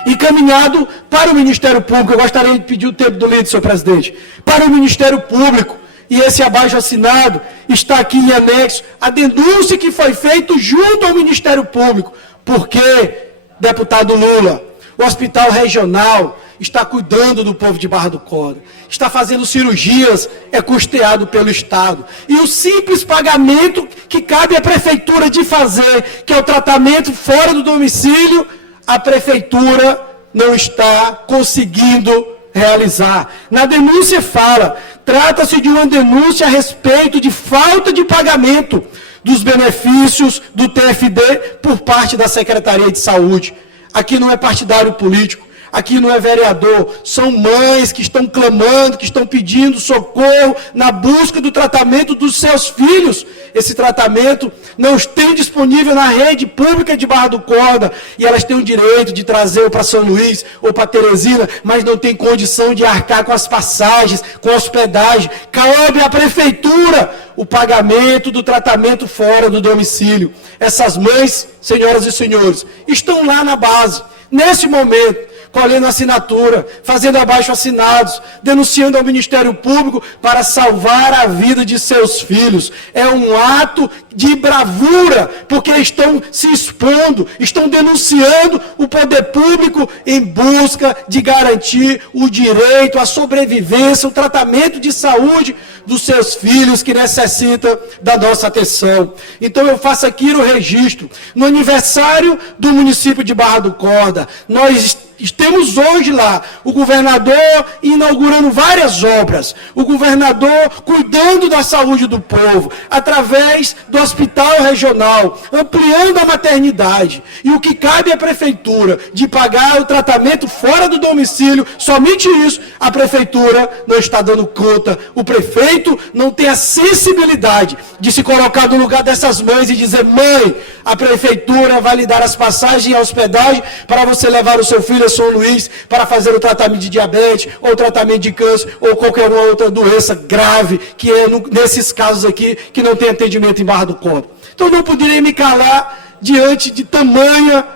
encaminhado para o Ministério Público. Eu gostaria de pedir o tempo do líder, senhor presidente. Para o Ministério Público. E esse abaixo-assinado está aqui em anexo a denúncia que foi feita junto ao Ministério Público. Porque, deputado Lula, o Hospital Regional está cuidando do povo de Barra do Corda, está fazendo cirurgias, é custeado pelo Estado. E o simples pagamento que cabe à Prefeitura de fazer, que é o tratamento fora do domicílio, a Prefeitura não está conseguindo realizar. Na denúncia fala, trata-se de uma denúncia a respeito de falta de pagamento dos benefícios do TFD por parte da Secretaria de Saúde. Aqui não é partidário político, aqui não é vereador, são mães que estão clamando, que estão pedindo socorro na busca do tratamento dos seus filhos. Esse tratamento não tem disponível na rede pública de Barra do Corda, e elas têm o direito de trazer para São Luís ou para Teresina, mas não tem condição de arcar com as passagens, com a hospedagem. Cabe à Prefeitura o pagamento do tratamento fora do domicílio. Essas mães, senhoras e senhores, estão lá na base, nesse momento, colhendo assinatura, fazendo abaixo-assinados, denunciando ao Ministério Público para salvar a vida de seus filhos. É um ato de bravura, porque estão se expondo, estão denunciando o poder público em busca de garantir o direito à sobrevivência, o tratamento de saúde dos seus filhos que necessitam da nossa atenção. Então eu faço aqui o registro. No aniversário do município de Barra do Corda, nós temos hoje lá o governador inaugurando várias obras, o governador cuidando da saúde do povo, através do hospital regional, ampliando a maternidade. E o que cabe à prefeitura de pagar o tratamento fora do domicílio, somente isso, a prefeitura não está dando conta. O prefeito não tem a sensibilidade de se colocar no lugar dessas mães e dizer: mãe, a prefeitura vai lhe dar as passagens e a hospedagem para você levar o seu filho a São Luís para fazer o tratamento de diabetes, ou o tratamento de câncer, ou qualquer outra doença grave, que é nesses casos aqui, que não tem atendimento em Barra do Corda. Então eu não poderia me calar diante de tamanha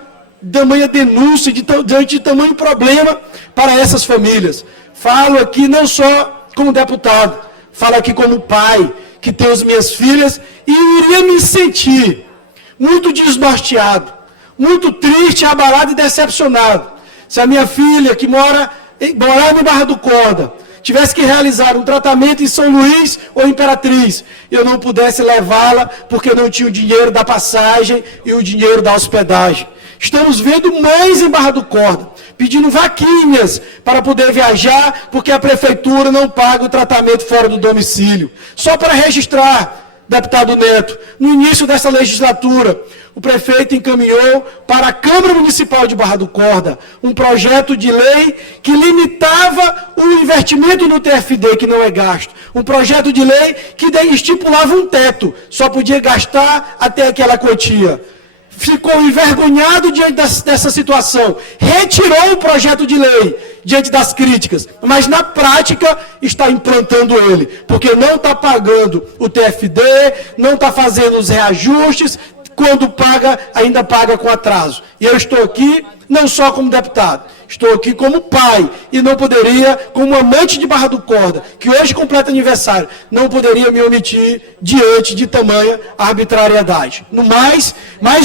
denúncia, diante de tamanho problema para essas famílias. Falo aqui não só como deputado, falo aqui como pai, que tenho as minhas filhas, e iria me sentir muito desnorteado, muito triste, abalado e decepcionado, se a minha filha, que morava em Barra do Corda, tivesse que realizar um tratamento em São Luís ou Imperatriz, eu não pudesse levá-la porque não tinha o dinheiro da passagem e o dinheiro da hospedagem. Estamos vendo mães em Barra do Corda pedindo vaquinhas para poder viajar, porque a prefeitura não paga o tratamento fora do domicílio. Só para registrar, deputado Neto, no início dessa legislatura, o prefeito encaminhou para a Câmara Municipal de Barra do Corda um projeto de lei que limitava o investimento no TFD, que não é gasto. Um projeto de lei que estipulava um teto, só podia gastar até aquela quantia. Ficou envergonhado diante dessa situação, retirou o projeto de lei diante das críticas, mas na prática está implantando ele, porque não está pagando o TFD, não está fazendo os reajustes, quando paga, ainda paga com atraso. E eu estou aqui não só como deputado, estou aqui como pai, e não poderia, como amante de Barra do Corda, que hoje completa aniversário, não poderia me omitir diante de tamanha arbitrariedade. No mais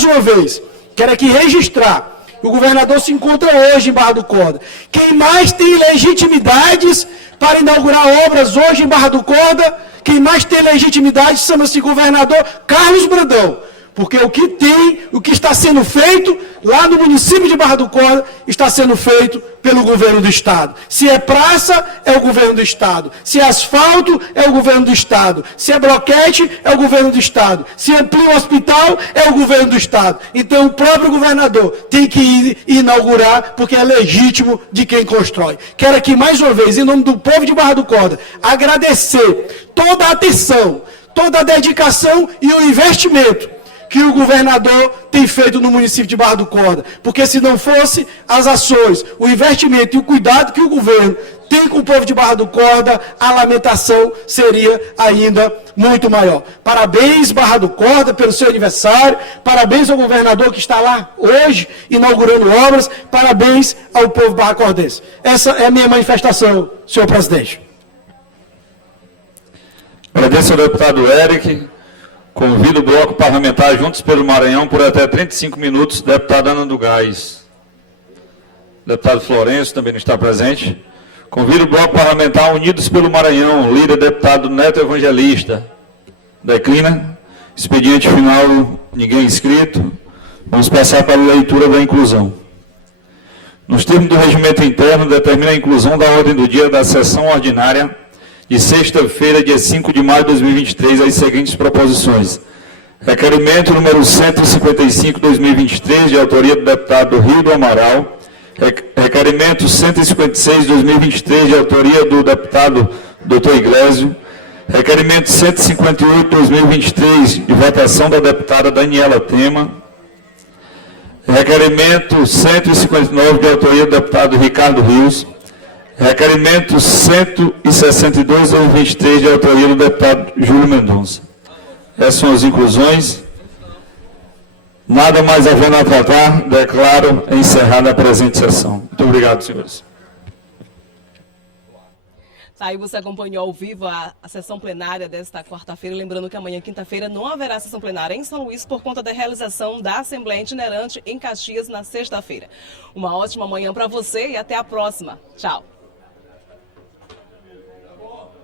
uma vez, quero aqui registrar, o governador se encontra hoje em Barra do Corda. Quem mais tem legitimidades para inaugurar obras hoje em Barra do Corda, quem mais tem legitimidade chama-se governador Carlos Brandão. Porque o que está sendo feito lá no município de Barra do Corda está sendo feito pelo governo do Estado. Se é praça, é o governo do Estado. Se é asfalto, é o governo do Estado. Se é bloquete, é o governo do Estado. Se amplia o hospital, é o governo do Estado. Então o próprio governador tem que ir inaugurar, porque é legítimo de quem constrói. Quero aqui mais uma vez, em nome do povo de Barra do Corda, agradecer toda a atenção, toda a dedicação e o investimento que o governador tem feito no município de Barra do Corda. Porque se não fosse as ações, o investimento e o cuidado que o governo tem com o povo de Barra do Corda, a lamentação seria ainda muito maior. Parabéns, Barra do Corda, pelo seu aniversário, parabéns ao governador que está lá hoje, inaugurando obras, parabéns ao povo barracordense. Essa é a minha manifestação, senhor presidente. Agradeço ao deputado Eric. Convido o bloco parlamentar Juntos pelo Maranhão por até 35 minutos. Deputada Ana do Gás. Deputado Florencio também não está presente. Convido o bloco parlamentar Unidos pelo Maranhão, líder deputado Neto Evangelista. Declina. Expediente final, ninguém inscrito. Vamos passar para a leitura da inclusão. Nos termos do regimento interno, determina a inclusão da ordem do dia da sessão ordinária de sexta-feira, dia 5 de maio de 2023, as seguintes proposições. Requerimento número 155/2023, de autoria do deputado Rildo Amaral. Requerimento 156/2023, de autoria do deputado Dr. Iglesio. Requerimento 158/2023, de votação da deputada Daniela Tema. Requerimento 159, de autoria do deputado Ricardo Rios. Requerimento 162/23, de autoria do deputado Júlio Mendonça. Essas são as inclusões. Nada mais havendo a tratar, declaro encerrada a presente sessão. Muito obrigado, senhores. Aí você acompanhou ao vivo a sessão plenária desta quarta-feira, lembrando que amanhã, quinta-feira, não haverá sessão plenária em São Luís por conta da realização da Assembleia Itinerante em Caxias na sexta-feira. Uma ótima manhã para você e até a próxima. Tchau.